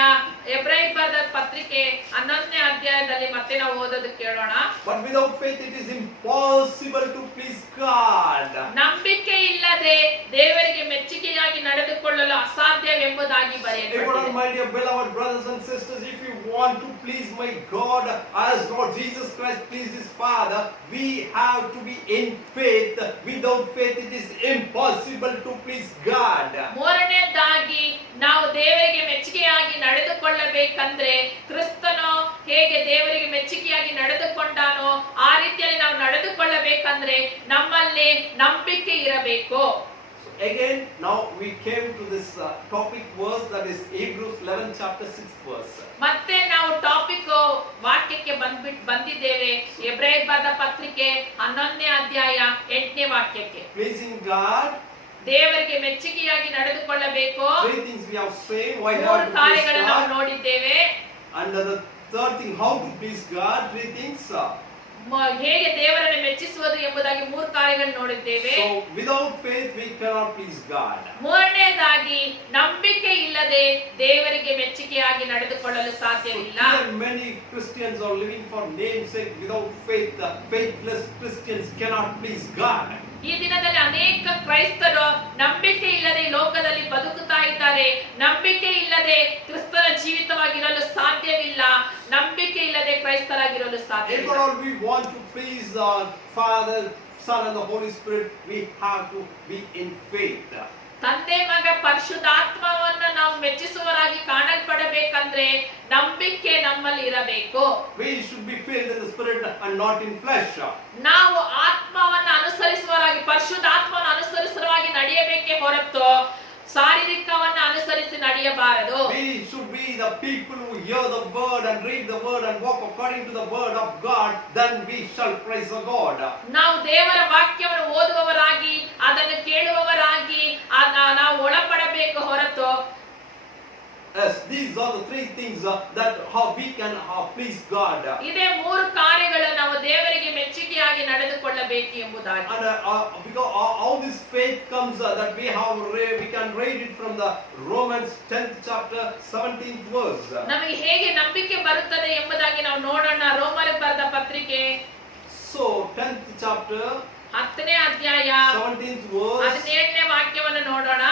ಎಬ್ರಾಯ ಬರೆದ ಪತ್ರಿಕೆ 11ನೇ ಅಧ್ಯಾಯದಲ್ಲಿ ಮತ್ತೆ ನಾವು ಓದೋದು ಕೇಳೋಣ. But without faith it is impossible to please God. ನಂಬಿಕೆ ಇಲ್ಲದೆ ದೇವರಿಗೆ ಮೆಚ್ಚುಗೆಯಾಗಿ ನಡೆದುಕೊಳ್ಳಲು ಅಸಾಧ್ಯವೆಂಬುದಾಗಿ ಬರೆಯಲ್ಪಟ್ಟಿದೆ. My dear beloved brothers and sisters, if you want to please my God as Lord Jesus Christ pleased his Father, we have to be in faith. Without faith it is impossible to please God. ಮೂರನೇದಾಗಿ ನಾವು ದೇವರಿಗೆ ಮೆಚ್ಚುಗೆಯಾಗಿ ನಡೆದುಕೊಳ್ಳಬೇಕಂದ್ರೆ ಕ್ರಿಸ್ತನು ಹೇಗೆ ದೇವರಿಗೆ ಮೆಚ್ಚುಗೆಯಾಗಿ ನಡೆದುಕೊಂಡಾನೋ ಆ ರೀತಿಯಲ್ಲಿ ನಾವು ನಡೆದುಕೊಳ್ಳಬೇಕಂದ್ರೆ ನಮ್ಮಲ್ಲಿ ನಂಬಿಕೆ ಇರಬೇಕು. Again, now we came to this topic verse, that is Hebrews 11th chapter 6th verse. ಮತ್ತೆ ನಾವು ಟಾಪಿಕ್ ವಾಕ್ಯಕ್ಕೆ ಬಂದಿದ್ದೇವೆ. ಎಬ್ರಾಯ ಬರೆದ ಪತ್ರಿಕೆ 11ನೇ ಅಧ್ಯಾಯ 8ನೇ ವಾಕ್ಯಕ್ಕೆ. Pleasing God. ದೇವರಿಗೆ ಮೆಚ್ಚುಗೆಯಾಗಿ ನಡೆದುಕೊಳ್ಳಬೇಕು. Three things we have seen. Why have ಮೂರು to please ಕಾರ್ಯಗಳನ್ನು ನಾವು God? ನೋಡಿದ್ದೇವೆ. And the third thing, how to please God. Three things. ಹೇಗೆ ದೇವರನ್ನು ಮೆಚ್ಚಿಸುವುದು ಎಂಬುದಾಗಿ ಮೂರು ಕಾರ್ಯಗಳು ನೋಡಿದ್ದೇವೆ. So without faith we cannot please God. ಮೂರನೇದಾಗಿ ನಂಬಿಕೆ ಇಲ್ಲದೆ ದೇವರಿಗೆ ಮೆಚ್ಚುಗೆಯಾಗಿ ನಡೆದುಕೊಳ್ಳಲು ಸಾಧ್ಯವಿಲ್ಲ. Many Christians are living for namesake without faith. Faithless Christians cannot please God. ಈ ದಿನದಲ್ಲಿ ಅನೇಕ ಕ್ರೈಸ್ತರು ನಂಬಿಕೆ ಇಲ್ಲದೆ ಲೋಕದಲ್ಲಿ ಬದುಕುತ್ತಾ ಇದ್ದಾರೆ. ನಂಬಿಕೆ ಇಲ್ಲದೆ ಕ್ರಿಸ್ತನ ಜೀವಿತವಾಗಿರಲು ಸಾಧ್ಯವಿಲ್ಲ. ನಂಬಿಕೆ ಇಲ್ಲದೆ ಕ್ರೈಸ್ತರಾಗಿರಲು ಸಾಧ್ಯವಿಲ್ಲ. If all we want to please our Father, Son and the Holy Spirit, we have to be in faith. ತಂದೆ ಮಗ ಪರಿಶುದ್ಧಾತ್ಮವನ್ನು ನಾವು ಮೆಚ್ಚಿಸುವರಾಗಿ ಕಾಣಲ್ಪಡಬೇಕಂದ್ರೆ ನಂಬಿಕೆ ನಮ್ಮಲ್ಲಿ ಇರಬೇಕು. We should be filled in the Spirit and not in flesh. ನಾವು ಆತ್ಮವನ್ನು ಅನುಸರಿಸುವರಾಗಿ ಪರಿಶುದ್ಧಾತ್ಮವನ್ನು ಅನುಸರಿಸುವರಾಗಿ ನಡೆಯಬೇಕೇ ಹೊರತು ಶಾರೀರಿಕವನ್ನು ಅನುಸರಿಸಿ ನಡೆಯಬಾರದು. We should be the people who hear the word and read the word and walk according to the word of God, then we shall praise the God. ನಾವು ದೇವರ ವಾಕ್ಯವನ್ನು ಓದುವವರಾಗಿ ಅದನ್ನು ಕೇಳುವವರಾಗಿ ನಾವು ಒಳಪಡಬೇಕು ಹೊರತು. Yes, these are the three things that how we can please God. ಇದೇ ಮೂರು ಕಾರ್ಯಗಳು ನಾವು ದೇವರಿಗೆ ಮೆಚ್ಚುಗೆಯಾಗಿ ನಡೆದುಕೊಳ್ಳಬೇಕು ಎಂಬುದಾಗಿ. And because how this faith comes, that we can read it from the Romans 10th chapter 17th verse. ನಮಗೆ ಹೇಗೆ ನಂಬಿಕೆ ಬರುತ್ತದೆ ಎಂಬುದಾಗಿ ನಾವು ನೋಡೋಣ. ರೋಮರಿಗೆ ಬರೆದ ಪತ್ರಿಕೆ So 10th chapter 10ನೇ ಅಧ್ಯಾಯ 17th verse. 17ನೇ ವಾಕ್ಯವನ್ನು ನೋಡೋಣ.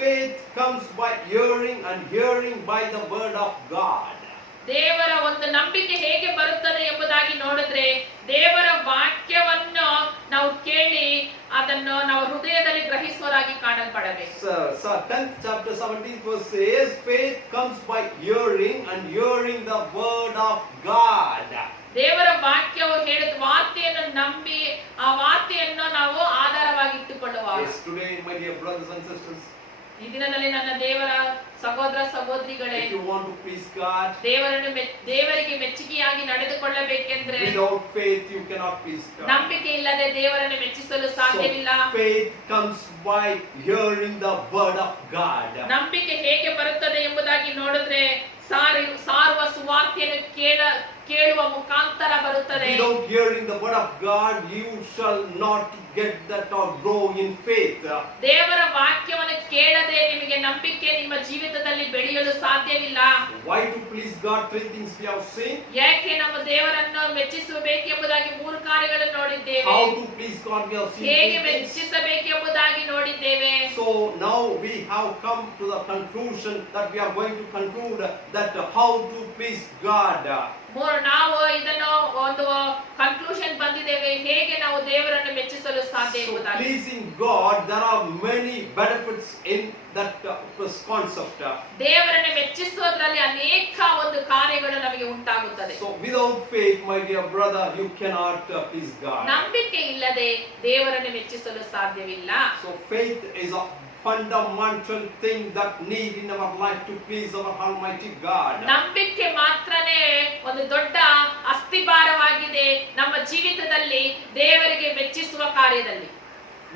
Faith comes by hearing and hearing by the word of God. ದೇವರ ಒಂದು ನಂಬಿಕೆ ಹೇಗೆ ಬರುತ್ತದೆ ಎಂಬುದಾಗಿ ನೋಡಿದ್ರೆ ದೇವರ ವಾಕ್ಯವನ್ನು ನಾವು ಕೇಳಿ ಅದನ್ನು ನಾವು ಹೃದಯದಲ್ಲಿ ಗ್ರಹಿಸುವರಾಗಿ ಕಾಣಲ್ಪಡಬೇಕು. So 10th chapter 17th verse says, faith comes by hearing and hearing the word of God. ದೇವರ ವಾಕ್ಯವು ಹೇಳಿದ ವಾರ್ತೆಯನ್ನು ನಂಬಿ ಆ ವಾರ್ತೆಯನ್ನು ನಾವು ಆಧಾರವಾಗಿ ಇಟ್ಟುಕೊಳ್ಳುವಾಗ. Yes, today my dear brothers and sisters, ಈ ದಿನದಲ್ಲಿ ನನ್ನ ದೇವರ ಸಹೋದರ ಸಹೋದರಿಗಳೇ, if you want to please God, ದೇವರಿಗೆ ಮೆಚ್ಚುಗೆಯಾಗಿ ನಡೆದುಕೊಳ್ಳಬೇಕೆಂದ್ರೆ without faith you cannot please God. ನಂಬಿಕೆ ಇಲ್ಲದೆ ದೇವರನ್ನು ಮೆಚ್ಚಿಸಲು ಸಾಧ್ಯವಿಲ್ಲ. So faith comes by hearing the word of God. ನಂಬಿಕೆ ಹೇಗೆ ಬರುತ್ತದೆ ಎಂಬುದಾಗಿ ನೋಡಿದ್ರೆ ಸಾರುವ ಸುವಾರ್ತೆಯನ್ನು ಕೇಳುವ ಮುಖಾಂತರ ಬರುತ್ತದೆ. Without hearing the word of God, you shall not get that or grow in faith. ದೇವರ ವಾಕ್ಯವನ್ನು ಕೇಳದೆ ನಿಮಗೆ ನಂಬಿಕೆ ನಿಮ್ಮ ಜೀವಿತದಲ್ಲಿ ಬೆಳೆಯಲು ಸಾಧ್ಯವಿಲ್ಲ. Why to please God? Three things we have seen. ಯಾಕೆ ನಮ್ಮ ದೇವರನ್ನು ಮೆಚ್ಚಿಸಬೇಕೆಂಬುದಾಗಿ ಮೂರು ಕಾರ್ಯಗಳನ್ನು ನೋಡಿದ್ದೇವೆ. How to please God we have seen. ಹೇಗೆ ಮೆಚ್ಚಿಸಬೇಕೆಂಬುದಾಗಿ ನೋಡಿದ್ದೇವೆ. So now we have come to the conclusion that we are going to conclude that how to please God. ನಾವು ಇದನ್ನು ಒಂದು ಕನ್ಕ್ಲೂಷನ್ ಬಂದಿದ್ದೇವೆ, ಹೇಗೆ ನಾವು ದೇವರನ್ನು ಮೆಚ್ಚಿಸಲು ಸಾಧ್ಯ ಎಂಬುದಾಗಿ. Pleasing God, there are many benefits in that concept. ದೇವರನ್ನು ಮೆಚ್ಚಿಸುವುದರಲ್ಲಿ ಅನೇಕ ಒಂದು ಕಾರ್ಯಗಳು ನಮಗೆ ಉಂಟಾಗುತ್ತದೆ. So without faith, my dear brother, you cannot please God. ನಂಬಿಕೆ ಇಲ್ಲದೆ ದೇವರನ್ನು ಮೆಚ್ಚಿಸಲು ಸಾಧ್ಯವಿಲ್ಲ. So faith is a fundamental thing that need in our life to please our Almighty God. ನಂಬಿಕೆ ಮಾತ್ರನೇ ಒಂದು ದೊಡ್ಡ ಅಸ್ತಿಭಾರವಾಗಿದೆ ನಮ್ಮ ಜೀವಿತದಲ್ಲಿ ದೇವರಿಗೆ ಮೆಚ್ಚಿಸುವ ಕಾರ್ಯದಲ್ಲಿ.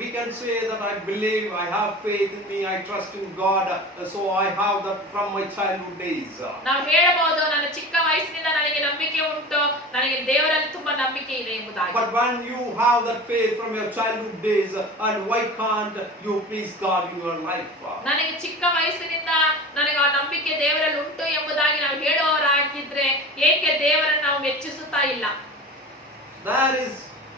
We can say that I believe, I have faith in me, I trust in God, so I have that from my childhood days. ನಾವು ಹೇಳಬಹುದು, ನನ್ನ ಚಿಕ್ಕ ವಯಸ್ಸಿನಿಂದ ನನಗೆ ನಂಬಿಕೆ ಉಂಟು, ನನಗೆ ದೇವರಲ್ಲಿ ತುಂಬಾ ನಂಬಿಕೆ ಇದೆ ಎಂಬುದಾಗಿ. But when you have that faith from your childhood days, and why can't you please God in your life? ನನಗೆ ಚಿಕ್ಕ ವಯಸ್ಸಿನಿಂದ ನನಗೆ ಆ ನಂಬಿಕೆ ದೇವರಲ್ಲಿ ಉಂಟು ಎಂಬುದಾಗಿ ನಾವು ಹೇಳುವವರಾಗಿದ್ರೆ ಏಕೆ ದೇವರನ್ನು ನಾವು ಮೆಚ್ಚಿಸುತ್ತಾ ಇಲ್ಲ? That is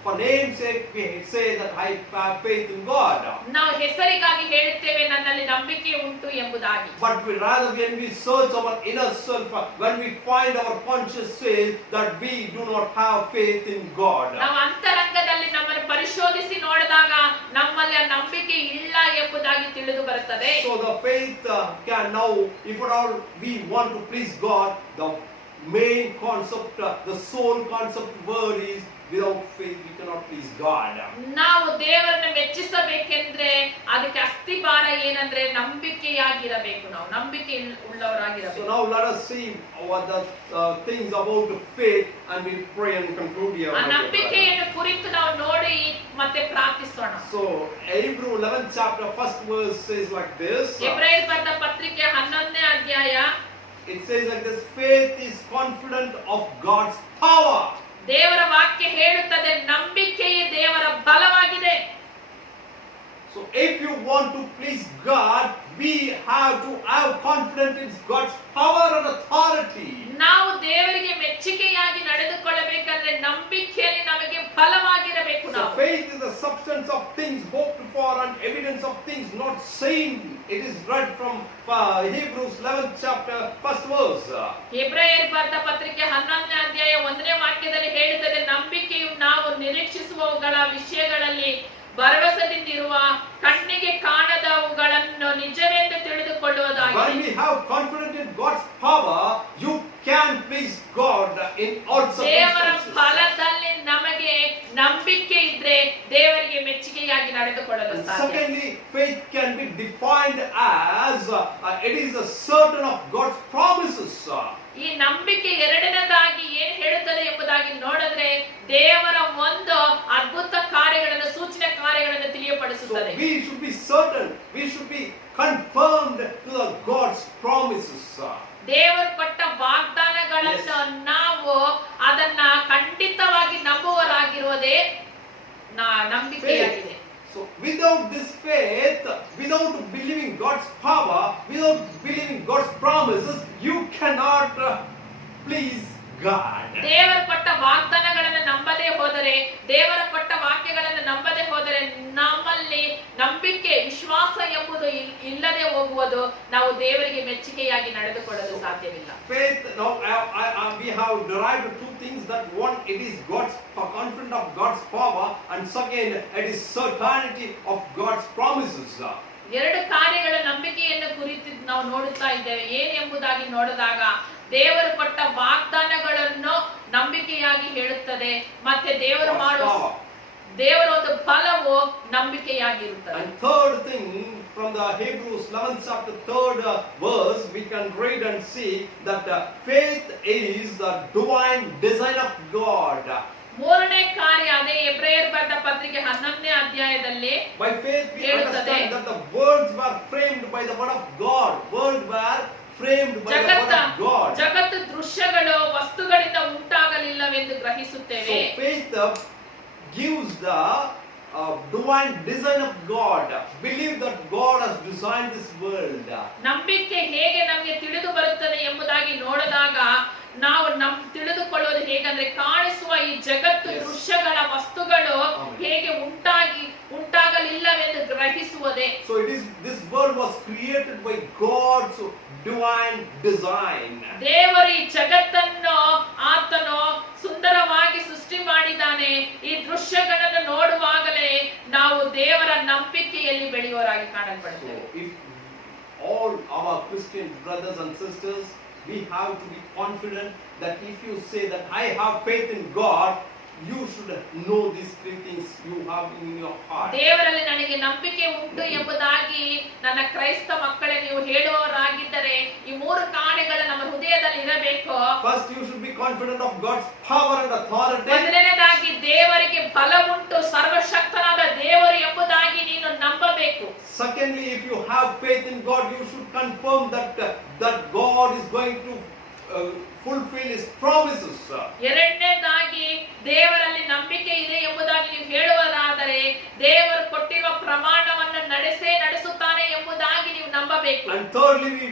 for name's sake we say that I have faith in God. ನಾವು ಹೆಸರಿಗಾಗಿ ಹೇಳುತ್ತೇವೆ ನನ್ನಲ್ಲಿ ನಂಬಿಕೆ ಉಂಟು ಎಂಬುದಾಗಿ. But we rather when we search our inner self, when we find our conscience says that we do not have faith in God. ನಾವು ಅಂತರಂಗದಲ್ಲಿ ನಮ್ಮನ್ನು ಪರಿಶೋಧಿಸಿ ನೋಡಿದಾಗ ನಮ್ಮಲ್ಲಿ ಆ ನಂಬಿಕೆ ಇಲ್ಲ ಎಂಬುದಾಗಿ ತಿಳಿದು ಬರುತ್ತದೆ. So the faith can now, if at all we want to please God, the main concept, the sole concept word is without faith we cannot please God. ನಾವು ದೇವರನ್ನು ಮೆಚ್ಚಿಸಬೇಕೆಂದ್ರೆ ಅದಕ್ಕೆ ಅಸ್ತಿಭಾರ ಏನಂದ್ರೆ ನಂಬಿಕೆಯಾಗಿರಬೇಕು, ನಾವು ನಂಬಿಕೆ ಉಳ್ಳವರಾಗಿರಬೇಕು. So now let us see what the things about faith and we'll pray and conclude here. ಆ ನಂಬಿಕೆಯನ್ನು ಕುರಿತು ನಾವು ನೋಡಿ ಮತ್ತೆ ಪ್ರಾರ್ಥಿಸೋಣ. So Hebrew 11th chapter first verse says like this. ಹೆಬ್ರಿಯರ ಬರೆದ ಪತ್ರಿಕೆ 11ನೇ ಅಧ್ಯಾಯ. It says like this, faith is confident of God's power. ದೇವರ ವಾಕ್ಯ ಹೇಳುತ್ತದೆ ನಂಬಿಕೆಯೇ ದೇವರ ಬಲವಾಗಿದೆ. So if you want to please God, we have to have confidence in God's power and authority. ನಾವು ದೇವರಿಗೆ ಮೆಚ್ಚುಗೆಯಾಗಿ ನಡೆದುಕೊಳ್ಳಬೇಕಂದ್ರೆ ನಂಬಿಕೆಯಲ್ಲಿ ನಮಗೆ ಬಲವಾಗಿರಬೇಕು. So faith is the substance of things hoped for and evidence of things not seen. It is read from Hebrews 11th chapter first verse. ಹೆಬ್ರಿಯರ ಬರೆದ ಪತ್ರಿಕೆ 11ನೇ ಅಧ್ಯಾಯ 1ನೇ ವಾಕ್ಯದಲ್ಲಿ ಹೇಳುತ್ತದೆ, ನಂಬಿಕೆಯು ನಾವು ನಿರೀಕ್ಷಿಸುವವುಗಳ ವಿಷಯಗಳಲ್ಲಿ ಭರವಸೆಯಿಂದಿರುವ ಕಣ್ಣಿಗೆ ಕಾಣದವುಗಳನ್ನು ನಿಜವೆಂದು ತಿಳಿದುಕೊಳ್ಳುವುದಾಗಿದೆ. When we have confidence in God's power, you can please God in all ದೇವರ circumstances. ಫಲದಲ್ಲಿ ನಮಗೆ ನಂಬಿಕೆ ಇದ್ರೆ ದೇವರಿಗೆ ಮೆಚ್ಚುಗೆಯಾಗಿ ನಡೆದುಕೊಳ್ಳಲು ಸಾಧ್ಯ. Secondly, faith can be defined as it is a certain of God's promises. ಈ ನಂಬಿಕೆ ಎರಡನೇದಾಗಿ ಏನ್ ಹೇಳುತ್ತದೆ ಎಂಬುದಾಗಿ ನೋಡಿದ್ರೆ ದೇವರ ಒಂದು ಅದ್ಭುತ ಕಾರ್ಯಗಳನ್ನು, ಸೂಚನೆ ಕಾರ್ಯಗಳನ್ನು ತಿಳಿಯಪಡಿಸುತ್ತದೆ. So we should be certain, we should be confirmed to the God's promises. ದೇವರು ಕೊಟ್ಟ ವಾಗ್ದಾನಗಳನ್ನು ನಾವು ಅದನ್ನ ಖಂಡಿತವಾಗಿ ನಂಬುವರಾಗಿರುವುದೇ ನಂಬಿಕೆಯಾಗಿದೆ. So without this faith, without believing God's power, without believing God's promises, you cannot please God. ದೇವರು ಕೊಟ್ಟ ವಾಗ್ದಾನಗಳನ್ನು ನಂಬದೇ ಹೋದರೆ, ದೇವರ ಕೊಟ್ಟ ವಾಕ್ಯಗಳನ್ನು ನಂಬದೇ ಹೋದರೆ ನಮ್ಮಲ್ಲಿ ನಂಬಿಕೆ, ವಿಶ್ವಾಸ ಎಂಬುದು ಇಲ್ಲದೆ ಹೋಗುವುದು, ನಾವು ದೇವರಿಗೆ ಮೆಚ್ಚುಗೆಯಾಗಿ ನಡೆದುಕೊಳ್ಳಲು ಸಾಧ್ಯವಿಲ್ಲ. Faith, now we have derived two things, that one, it is God's confidence of God's power, and second, it is certainty of God's promises. ಎರಡು ಕಾರ್ಯಗಳ ನಂಬಿಕೆಯನ್ನು ಕುರಿತು ನಾವು ನೋಡುತ್ತಾ ಇದ್ದೇವೆ. ಏನೆಂಬುದಾಗಿ ನೋಡಿದಾಗ ದೇವರು ಕೊಟ್ಟ ವಾಗ್ದಾನಗಳನ್ನು ನಂಬಿಕೆಯಾಗಿ ಹೇಳುತ್ತದೆ, ಮತ್ತೆ ದೇವರು ಮಾಡುವ ದೇವರ ಒಂದು ಫಲವು ನಂಬಿಕೆಯಾಗಿರುತ್ತದೆ. And third thing, from the Hebrews 11th chapter 3rd verse, we can read and see that faith is the divine design of God. ಮೂರನೇ ಕಾರ್ಯ ಅದೇ ಎಬ್ರಾಯರ್ ಬರೆದ ಪತ್ರಿಕೆ 11ನೇ ಅಧ್ಯಾಯದಲ್ಲಿ By faith we ಹೇಳುತ್ತದೆ, understand that the worlds were framed by the word of God. World were framed by the word of God. ಜಗತ್ತು ದೃಶ್ಯಗಳು ವಸ್ತುಗಳಿಂದ ಉಂಟಾಗಲಿಲ್ಲವೆಂದು ಗ್ರಹಿಸುತ್ತೇವೆ. So faith gives the divine design of God. Believe that God has designed this world. ನಂಬಿಕೆ ಹೇಗೆ ನಮಗೆ ತಿಳಿದು ಬರುತ್ತದೆ ಎಂಬುದಾಗಿ ನೋಡಿದಾಗ ನಾವು ತಿಳಿದುಕೊಳ್ಳುವುದು ಹೇಗಂದ್ರೆ ಕಾಣಿಸುವ ಈ ಜಗತ್ತು Yes. ದೃಶ್ಯಗಳ ವಸ್ತುಗಳು Amen. ಹೇಗೆ ಉಂಟಾಗಲಿಲ್ಲವೆಂದು ಗ್ರಹಿಸುವುದೇ. So it is, this world was created by God's divine design. ದೇವರು ಈ ಜಗತ್ತನ್ನು ಆತನು ಸುಂದರವಾಗಿ ಸೃಷ್ಟಿ ಮಾಡಿದ್ದಾನೆ. ಈ ದೃಶ್ಯಗಳನ್ನು ನೋಡುವಾಗಲೇ ನಾವು ದೇವರ ನಂಬಿಕೆಯಲ್ಲಿ ಬೆಳೆಯುವವರಾಗಿ ಕಾಣಲ್ಪಡುತ್ತೇವೆ. So if all our Christian brothers and sisters, we have to be confident that if you say that I have faith in God, you should know these three things you have in your heart. ದೇವರಲ್ಲಿ ನನಗೆ ನಂಬಿಕೆ ಉಂಟು ಎಂಬುದಾಗಿ ನನ್ನ ಕ್ರೈಸ್ತ ಮಕ್ಕಳೇ ನೀವು ಹೇಳುವವರಾಗಿದ್ದರೆ ಈ ಮೂರು ಕಾರ್ಯಗಳು ನಮ್ಮ ಹೃದಯದಲ್ಲಿ ಇರಬೇಕು. First, you should be confident of God's power and authority. ಮೊದಲನೇದಾಗಿ ದೇವರಿಗೆ ಬಲವುಂಟು, ಸರ್ವಶಕ್ತನಾದ ದೇವರು ಎಂಬುದಾಗಿ ನೀನು ನಂಬಬೇಕು. Secondly, if you have faith in God, you should confirm that God is going to fulfill His promises. ಎರಡನೇದಾಗಿ ದೇವರಲ್ಲಿ ನಂಬಿಕೆ ಇದೆ ಎಂಬುದಾಗಿ ನೀವು ಹೇಳುವರಾದರೆ ದೇವರು ಕೊಟ್ಟಿರುವ ಪ್ರಮಾಣವನ್ನು ನಡೆಸುತ್ತಾನೆ ಎಂಬುದಾಗಿ ನೀವು ನಂಬಬೇಕು. And thirdly, we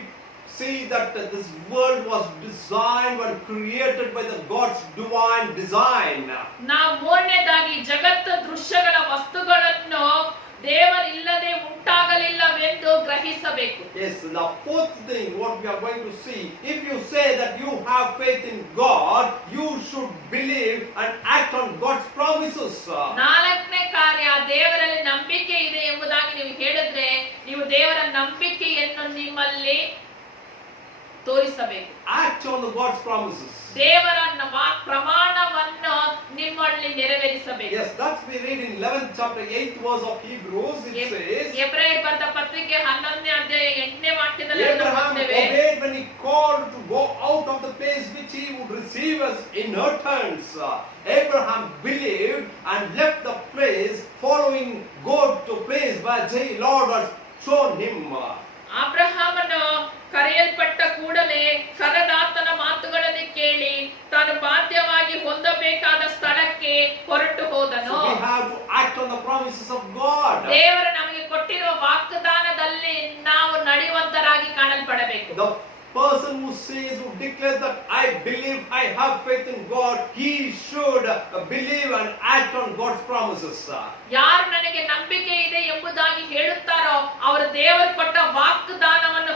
see that this world was designed and created by the God's divine design. ನಾವು ಮೂರನೇದಾಗಿ ಜಗತ್ತು ದೃಶ್ಯಗಳ ವಸ್ತುಗಳನ್ನು ದೇವರಿಲ್ಲದೆ ಉಂಟಾಗಲಿಲ್ಲವೆಂದು ಗ್ರಹಿಸಬೇಕು. Yes, the fourth thing what we are going to see, if you say that you have faith in God, you should believe and act on God's promises. ನಾಲ್ಕನೇ ಕಾರ್ಯ, ದೇವರಲ್ಲಿ ನಂಬಿಕೆ ಇದೆ ಎಂಬುದಾಗಿ ನೀವು ಹೇಳಿದ್ರೆ ನೀವು ದೇವರ ನಂಬಿಕೆಯನ್ನು ನಿಮ್ಮಲ್ಲಿ ತೋರಿಸಬೇಕು. Act on the God's promises. ದೇವರ ಪ್ರಮಾಣವನ್ನು ನಿಮ್ಮಲ್ಲಿ ನೆರವೇರಿಸಬೇಕು. Yes, that's we read in 11th chapter 8th verse of Hebrews. It says, ಎಬ್ರಾಯರ್ ಬರೆದ ಪತ್ರಿಕೆ 11ನೇ ಅಧ್ಯಾಯ 8ನೇ ವಾಕ್ಯದಲ್ಲಿ Abraham obeyed when he called to go out of the place which he would receive as inheritance. Abraham believed and left the place, following God to place where the Lord has shown him. ಅಬ್ರಹಾಮನು ಕರೆಯಲ್ಪಟ್ಟ ಕೂಡಲೇ ಕರೆದಾತನ ಮಾತುಗಳನ್ನು ಕೇಳಿ ತಾನು ಬಾಧ್ಯವಾಗಿ ಹೊಂದಬೇಕಾದ ಸ್ಥಳಕ್ಕೆ ಹೊರಟು ಹೋದನು. So we have to act on the promises of God. ದೇವರು ನಮಗೆ ಕೊಟ್ಟಿರುವ ವಾಗ್ದಾನದಲ್ಲಿ ನಾವು ನಡೆಯುವಂತರಾಗಿ ಕಾಣಲ್ಪಡಬೇಕು. The person who says, who declares that I believe, I have faith in God, he should believe and act on God's promises. ಯಾರು ನನಗೆ ನಂಬಿಕೆ ಇದೆ ಎಂಬುದಾಗಿ ಹೇಳುತ್ತಾರೋ ಅವರು ದೇವರು ಕೊಟ್ಟ ವಾಗ್ದಾನವನ್ನು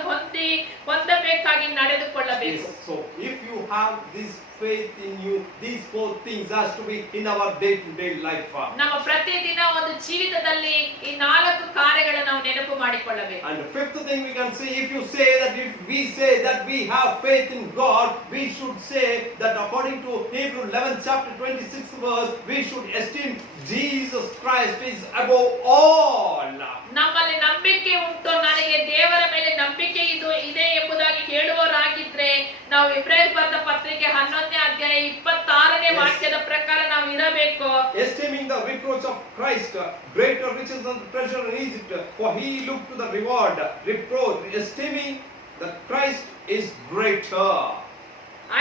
ಹೊಂದಬೇಕಾಗಿ ನಡೆದುಕೊಳ್ಳಬೇಕು. Yes. So if you have this faith in you, these four things has to be in our day-to-day life. ನಮ್ಮ ಪ್ರತಿದಿನ ಒಂದು ಜೀವಿತದಲ್ಲಿ ಈ ನಾಲ್ಕು ಕಾರ್ಯಗಳನ್ನು ನಾವು ನೆನಪು ಮಾಡಿಕೊಳ್ಳಬೇಕು. And the fifth thing we can see, if you say that, if we say that we have faith in God, we should say that according to Hebrews 11th chapter 26th verse, we should esteem Jesus Christ is above all. ನಮ್ಮಲ್ಲಿ ನಂಬಿಕೆ ಉಂಟು, ನನಗೆ ದೇವರ ಮೇಲೆ ನಂಬಿಕೆ ಇದೆ ಎಂಬುದಾಗಿ ಹೇಳುವವರಾಗಿದ್ರೆ ನಾವು ಇಬ್ರಾಯರ್ ಬರೆದ ಪತ್ರಿಕೆ 11ನೇ ಅಧ್ಯಾಯ 26ನೇ ವಾಕ್ಯದ ಪ್ರಕಾರ ನಾವು ಇರಬೇಕು. Esteeming the reproach of Christ greater riches than the treasure in Egypt, for he looked to the reward. Reproach, esteeming that Christ is greater.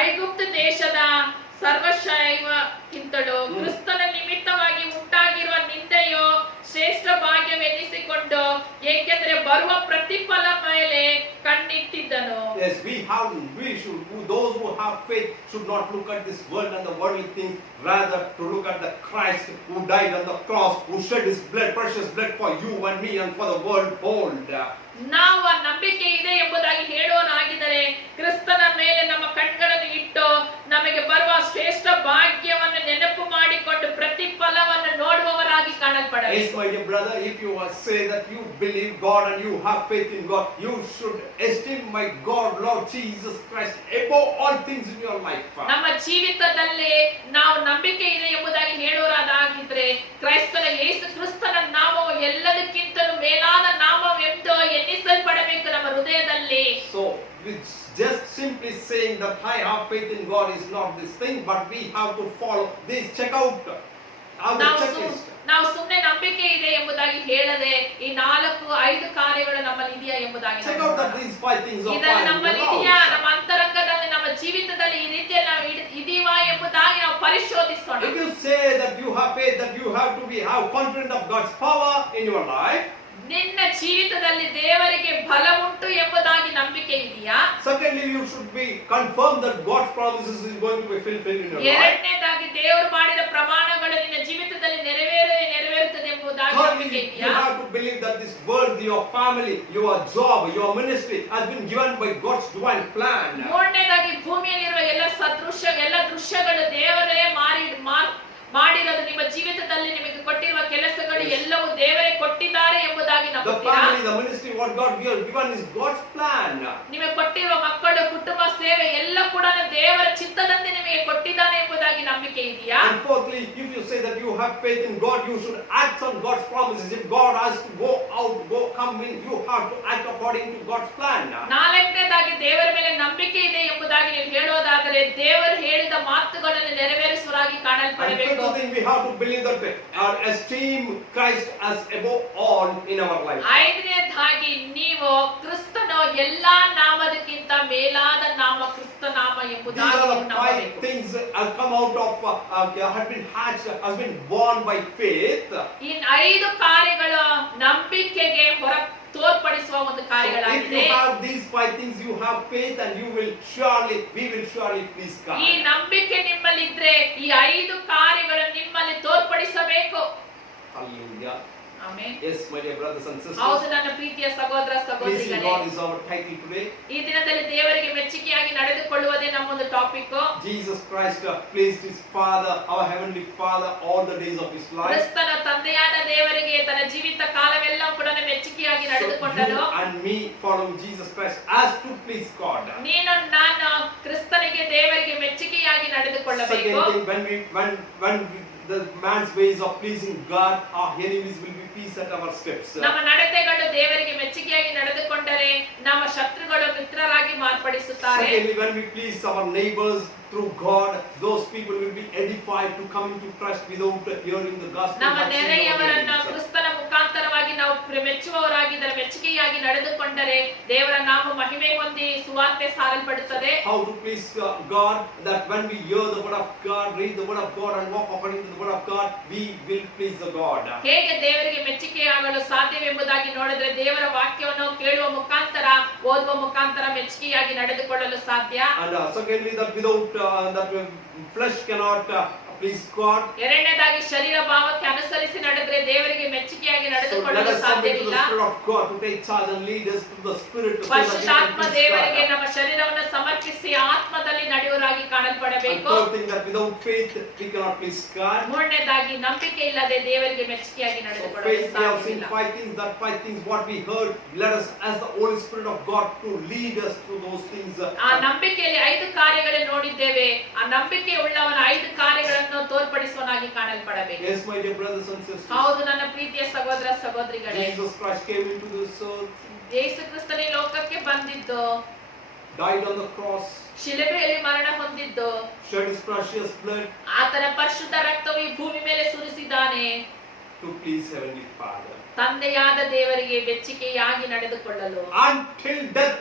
ಐಗುಪ್ತ ದೇಶದ ಸರ್ವಶೈವಕ್ಕಿಂತಲೂ ಕ್ರಿಸ್ತನ ನಿಮಿತ್ತವಾಗಿ ಉಂಟಾಗಿರುವ ನಿಂದೆಯು ಶ್ರೇಷ್ಠ ಭಾಗ್ಯವೆನಿಸಿಕೊಂಡು ಏಕೆಂದರೆ ಬರುವ ಪ್ರತಿಫಲ ಮೇಲೆ ಕಣ್ಣಿಟ್ಟಿದ್ದನು. Yes, we should, those who have faith should not look at this world and the worldly things, rather to look at the Christ who died on the cross, who shed his blood, precious blood for you and me and for the world whole. ನಾವು ಆ ನಂಬಿಕೆ ಇದೆ ಎಂಬುದಾಗಿ ಹೇಳೋನಾಗಿದ್ದರೆ ಕ್ರಿಸ್ತನ ಮೇಲೆ ನಮ್ಮ ಕಣ್ಗಳನ್ನು ಇಟ್ಟು ನಮಗೆ ಬರುವ ಶ್ರೇಷ್ಠ ಭಾಗ್ಯವನ್ನು ನೆನಪು ಮಾಡಿಕೊಂಡು ಪ್ರತಿಫಲವನ್ನು ನೋಡುವವರಾಗಿ ಕಾಣಲ್ಪಡಬೇಕು. Yes, my dear brother, if you say that you believe God and you have faith in God, you should esteem my God, Lord Jesus Christ, above all things in your life. ನಮ್ಮ ಜೀವಿತದಲ್ಲಿ ನಾವು ನಂಬಿಕೆ ಇದೆ ಎಂಬುದಾಗಿ ಹೇಳುವರಾಗಿದ್ರೆ ಕ್ರೈಸ್ತ ಮೇಲಾದ ನಾಮವೆಂದು ಎನ್ನಿಸಲ್ಪಡಬೇಕು ನಮ್ಮ ಹೃದಯದಲ್ಲಿ. So, it's just simply saying that I have faith in God is not this thing, but we have to follow this. Check out how the checklist. ನಾವು ಸುಮ್ಮನೆ ನಂಬಿಕೆ ಇದೆ ಎಂಬುದಾಗಿ ಹೇಳದೆ ಈ 4-5 ಕಾರ್ಯಗಳು ನಮ್ಮಲ್ಲಿ ಇದೆಯಾ ಎಂಬುದಾಗಿ Check out that these 5 things are ಇದನ್ನು fine. ನಮ್ಮಲ್ಲಿ ಇದೆಯಾ, ನಮ್ಮ ಅಂತರಂಗದಲ್ಲಿ ನಮ್ಮ ಜೀವಿತದಲ್ಲಿ ಈ ರೀತಿಯಲ್ಲಿ ನಾವು ಇದೀವಾ ಎಂಬುದಾಗಿ ನಾವು ಪರಿಶೋಧಿಸೋಣ. If you say that you have faith, that you have to be have confident of God's power in your life. ನಿನ್ನ ಜೀವಿತದಲ್ಲಿ ದೇವರಿಗೆ ಬಲ ಉಂಟು ಎಂಬುದಾಗಿ ನಂಬಿಕೆ ಇದೆಯಾ? Secondly, you should be confirmed that God's promises is going to be fulfilled in your life. ಎರಡನೇದಾಗಿ ದೇವರು ಮಾಡಿದ ಪ್ರಮಾಣಗಳು ನಿನ್ನ ಜೀವಿತದಲ್ಲಿ ನೆರವೇರುತ್ತದೆ ಎಂಬುದಾಗಿ ನಂಬಿಕೆ Thirdly, you ಇದೆಯಾ? have to believe that this world, your family, your job, your ministry has been given by God's divine plan. ಮೂರನೇದಾಗಿ ಭೂಮಿಯಲ್ಲಿರುವ ಎಲ್ಲ ದೃಶ್ಯಗಳು ದೇವರೇ ಮಾಡಿರೋದು, ನಿಮ್ಮ ಜೀವಿತದಲ್ಲಿ ನಿಮಗೆ ಕೊಟ್ಟಿರುವ ಕೆಲಸಗಳು ಎಲ್ಲವೂ ದೇವರೇ ಕೊಟ್ಟಿದ್ದಾರೆ ಎಂಬುದಾಗಿ The ನಂಬುತ್ತೀರಾ? family, the ministry, what God has given is God's plan. ನಿಮಗೆ ಕೊಟ್ಟಿರುವ ಮಕ್ಕಳು, ಕುಟುಂಬ ಸೇವೆ ಎಲ್ಲ ಕೂಡ ದೇವರ ಚಿತ್ತದಂತೆ ನಿಮಗೆ ಕೊಟ್ಟಿದ್ದಾನೆ ಎಂಬುದಾಗಿ ನಂಬಿಕೆ ಇದೆಯಾ? And fourthly, if you say that you have faith in God, you should act on God's promises. If God has to go out, come in, you have to act according to God's plan. ನಾಲ್ಕನೇದಾಗಿ ದೇವರ ಮೇಲೆ ನಂಬಿಕೆ ಇದೆ ಎಂಬುದಾಗಿ ನೀವು ಹೇಳೋದಾದರೆ ದೇವರು ಹೇಳಿದ ಮಾತುಗಳನ್ನು ನೆರವೇರಿಸುವರಾಗಿ ಕಾಣಲ್ಪಡಬೇಕು. And fifth thing, we have to believe that our esteem Christ as above all in our life. ಐದನೇದಾಗಿ ನೀವು ಕ್ರಿಸ್ತನು ಎಲ್ಲಾ ನಾಮದಕ್ಕಿಂತ ಮೇಲಾದ ನಾಮ ಕ್ರಿಸ್ತ ನಾಮ These ಎಂಬುದಾಗಿ are ನೀವು the 5 ನಂಬಬೇಕು. things that come out of have been hatched, has been born by faith. ಈ 5 ಕಾರ್ಯಗಳು ನಂಬಿಕೆಗೆ ಹೊರ ತೋರ್ಪಡಿಸುವ ಒಂದು So if ಕಾರ್ಯಗಳಾಗಿದೆ. you have these 5 things, you have faith, and we will surely please God. ಈ ನಂಬಿಕೆ ನಿಮ್ಮಲ್ಲಿದ್ರೆ ಈ 5 ಕಾರ್ಯಗಳು ನಿಮ್ಮಲ್ಲಿ ತೋರ್ಪಡಿಸಬೇಕು. Hallelujah. Amen. Yes, my dear brothers and ಹೌದು sisters. ನನ್ನ ಪ್ರೀತಿಯ ಸಹೋದರ Pleasing ಸಹೋದರಿಗಳೇ, God is our title today. ಈ ದಿನದಲ್ಲಿ ದೇವರಿಗೆ ಮೆಚ್ಚುಗೆಯಾಗಿ ನಡೆದುಕೊಳ್ಳುವುದೇ ನಮ್ಮೊಂದು topic. Jesus Christ pleased his Father, our heavenly Father, all the days of his life. ಕ್ರಿಸ್ತನ ತಂದೆಯಾದ ದೇವರಿಗೆ ತನ್ನ ಜೀವಿತ ಕಾಲವೆಲ್ಲ ಕೂಡ ಮೆಚ್ಚುಗೆಯಾಗಿ So ನಡೆದುಕೊಂಡನು. you and me following Jesus Christ as to please God. ನೀನು ನಾನು ಕ್ರಿಸ್ತನಿಗೆ ದೇವರಿಗೆ ಮೆಚ್ಚುಗೆಯಾಗಿ ನಡೆದುಕೊಳ್ಳಬೇಕು. Second thing, when the man's ways of pleasing God, our enemies will be peace at our steps. ನಮ್ಮ ನಡತೆಗಳು ದೇವರಿಗೆ ಮೆಚ್ಚುಗೆಯಾಗಿ ನಡೆದುಕೊಂಡರೆ ನಮ್ಮ ಶತ್ರುಗಳು ಮಿತ್ರರಾಗಿ ಮಾರ್ಪಡಿಸುತ್ತಾರೆ. Secondly, when we please our neighbors through God, those people will be edified to come into trust without hearing the gospel. ನಮ್ಮ but seeing our ನೆರೆಯವರನ್ನ enemies. ಕ್ರಿಸ್ತನ ಮುಖಾಂತರವಾಗಿ ನಾವು ಮೆಚ್ಚುವವರಾಗಿದ್ದರೆ, ಮೆಚ್ಚುಗೆಯಾಗಿ ನಡೆದುಕೊಂಡರೆ ದೇವರ ನಾಮ ಮಹಿಮೆ ಹೊಂದಿ ಸುವಾರ್ತೆ ಸಾರಲ್ಪಡುತ್ತದೆ. How to please God? That when we hear the word of God, read the word of God, and walk according to the word of God, we will please the God. ಹೇಗೆ ದೇವರಿಗೆ ಮೆಚ್ಚುಗೆಯಾಗಲು ಸಾಧ್ಯವೆಂಬುದಾಗಿ ನೋಡಿದ್ರೆ ದೇವರ ವಾಕ್ಯವನ್ನು ಕೇಳುವ ಮುಖಾಂತರ, ಓದುವ ಮುಖಾಂತರ ಮೆಚ್ಚುಗೆಯಾಗಿ ನಡೆದುಕೊಳ್ಳಲು ಸಾಧ್ಯ. And secondly, that without that flesh cannot please God. ಎರಡನೇದಾಗಿ ಶರೀರ ಭಾವಕ್ಕೆ ಅನುಸರಿಸಿ ನಡೆದ್ರೆ ದೇವರಿಗೆ ಮೆಚ್ಚುಗೆಯಾಗಿ So let ನಡೆದುಕೊಳ್ಳಲು us submit to the ಸಾಧ್ಯವಿಲ್ಲ. Spirit of God to take charge and lead us to the Spirit. So that we can ಪರಿಶುದ್ಧಾತ್ಮ please ದೇವರಿಗೆ God. ನಮ್ಮ ಶರೀರವನ್ನು ಸಮರ್ಪಿಸಿ ಆತ್ಮದಲ್ಲಿ ನಡೆಯುವರಾಗಿ And ಕಾಣಲ್ಪಡಬೇಕು. third thing, that without faith we cannot please God. ಮೂರನೇದಾಗಿ ನಂಬಿಕೆ ಇಲ್ಲದೆ ದೇವರಿಗೆ ಮೆಚ್ಚುಗೆಯಾಗಿ So ನಡೆದುಕೊಳ್ಳಲು faith, we have seen ಸಾಧ್ಯವಿಲ್ಲ. 5 things. That 5 things what we heard, let us ask the Holy Spirit of God to lead us through those things. ಆ ನಂಬಿಕೆಯಲ್ಲಿ 5 ಕಾರ್ಯಗಳು ನೋಡಿದ್ದೇವೆ. ಆ ನಂಬಿಕೆ ಉಳ್ಳವನ 5 ಕಾರ್ಯಗಳನ್ನು ತೋರ್ಪಡಿಸುವನಾಗಿ ಕಾಣಲ್ಪಡಬೇಕು. Yes, my dear brothers and sisters. ಹೌದು ನನ್ನ ಪ್ರೀತಿಯ ಸಹೋದರ ಸಹೋದರಿಗಳೇ, Jesus Christ came into this earth, ಯೇಸು ಕ್ರಿಸ್ತನೇ ಲೋಕಕ್ಕೆ ಬಂದಿದ್ದು, died on the cross, ಶಿಲುಬೆಯಲ್ಲಿ ಮರಣ ಹೊಂದಿದ್ದು, shed his precious blood ಆತನ ಪರಿಶುದ್ಧ ರಕ್ತವು ಈ ಭೂಮಿ ಮೇಲೆ ಸುರಿಸಿದ್ದಾನೆ. to please Heavenly Father. ತಂದೆಯಾದ ದೇವರಿಗೆ ಮೆಚ್ಚುಗೆಯಾಗಿ ನಡೆದುಕೊಳ್ಳಲು Until death,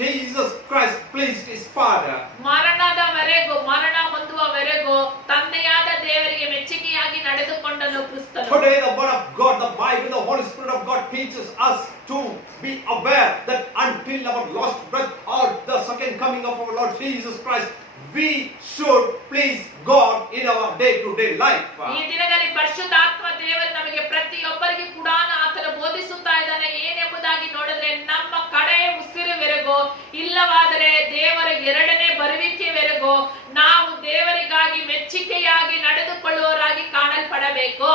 Jesus Christ pleased his Father. ಮರಣದವರೆಗೂ, ಮರಣ ಹೊಂದುವವರೆಗೂ ತಂದೆಯಾದ ದೇವರಿಗೆ ಮೆಚ್ಚುಗೆಯಾಗಿ ನಡೆದುಕೊಂಡನು ಕ್ರಿಸ್ತನು. Today the word of God, the Bible, the Holy Spirit of God teaches us to be aware that until our last breath or the second coming of our Lord Jesus Christ, we should please God in our day-to-day life. ಈ ದಿನದಲ್ಲಿ ಪರಿಶುದ್ಧಾತ್ಮ ದೇವರು ನಮಗೆ ಪ್ರತಿಯೊಬ್ಬರಿಗೆ ಕೂಡ ಆತನು ಬೋಧಿಸುತ್ತಾ ಇದ್ದಾನೆ. ಏನೆಂಬುದಾಗಿ ನೋಡಿದ್ರೆ ನಮ್ಮ ಕಡೆ ಉಸಿರುವರೆಗೂ, ಇಲ್ಲವಾದರೆ ದೇವರ ಎರಡನೇ ಬರುವಿಕೆವರೆಗೂ ನಾವು ದೇವರಿಗಾಗಿ ಮೆಚ್ಚುಗೆಯಾಗಿ ನಡೆದುಕೊಳ್ಳುವವರಾಗಿ ಕಾಣಲ್ಪಡಬೇಕು.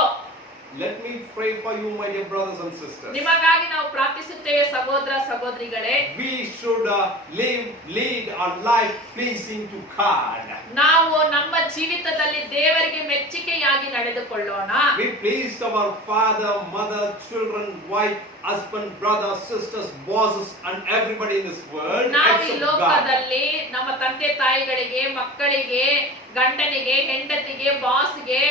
Let me pray for you, my dear brothers and sisters. ನಿಮಗಾಗಿ ನಾವು ಪ್ರಾರ್ಥಿಸುತ್ತೇವೆ ಸಹೋದರ ಸಹೋದರಿಗಳೇ. We should lead our life pleasing to God. ನಾವು ನಮ್ಮ ಜೀವಿತದಲ್ಲಿ ದೇವರಿಗೆ ಮೆಚ್ಚುಗೆಯಾಗಿ ನಡೆದುಕೊಳ್ಳೋಣ. We pleased our father, mother, children, wife, husband, brothers, sisters, bosses, and everybody in this world ನಾವು ಈ except God. ಲೋಕದಲ್ಲಿ ನಮ್ಮ ತಂದೆ ತಾಯಿಗಳಿಗೆ, ಮಕ್ಕಳಿಗೆ, ಗಂಡನಿಗೆ, ಹೆಂಡತಿಗೆ, ಬಾಸ್ಗೆ,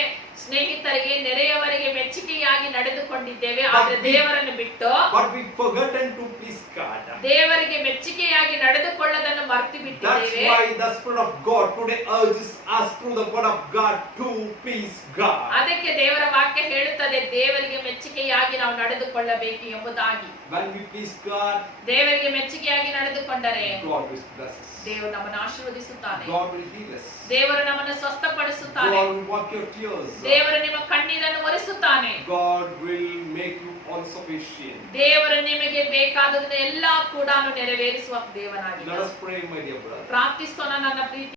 ಸ್ನೇಹಿತರಿಗೆ, ನೆರೆಯವರಿಗೆ ಮೆಚ್ಚುಗೆಯಾಗಿ ನಡೆದುಕೊಂಡಿದ್ದೇವೆ. ಆದ್ರೆ ದೇವರನ್ನು ಬಿಟ್ಟು But we forgotten to please God. ದೇವರಿಗೆ ಮೆಚ್ಚುಗೆಯಾಗಿ ನಡೆದುಕೊಳ್ಳೋದನ್ನು ಮರೆತು That's ಬಿಟ್ಟಿದ್ದೇವೆ. why the Spirit of God today urges us through the word of God to please God. ಅದಕ್ಕೆ ದೇವರ ವಾಕ್ಯ ಹೇಳುತ್ತದೆ, ದೇವರಿಗೆ ಮೆಚ್ಚುಗೆಯಾಗಿ ನಾವು ನಡೆದುಕೊಳ್ಳಬೇಕು ಎಂಬುದಾಗಿ. When we please God, ದೇವರಿಗೆ ಮೆಚ್ಚುಗೆಯಾಗಿ ನಡೆದುಕೊಂಡರೆ God will bless us. ದೇವರು ನಮ್ಮನ್ನು ಆಶೀರ್ವದಿಸುತ್ತಾನೆ. God will heal us. ದೇವರು ನಮ್ಮನ್ನು ಸ್ವಸ್ಥಪಡಿಸುತ್ತಾನೆ. God will wipe your tears. ದೇವರು ನಿಮ್ಮ ಕಣ್ಣೀರನ್ನು ಒರೆಸುತ್ತಾನೆ. God will make you all sufficient. ದೇವರು ನಿಮಗೆ ಬೇಕಾದದನ್ನ ಎಲ್ಲಾ ಕೂಡ ನೆರವೇರಿಸುವ ದೇವನಾಗಿದ್ದಾನೆ. Let us pray, my dear brother. ಪ್ರಾರ್ಥಿಸೋಣ ನನ್ನ ಪ್ರೀತಿ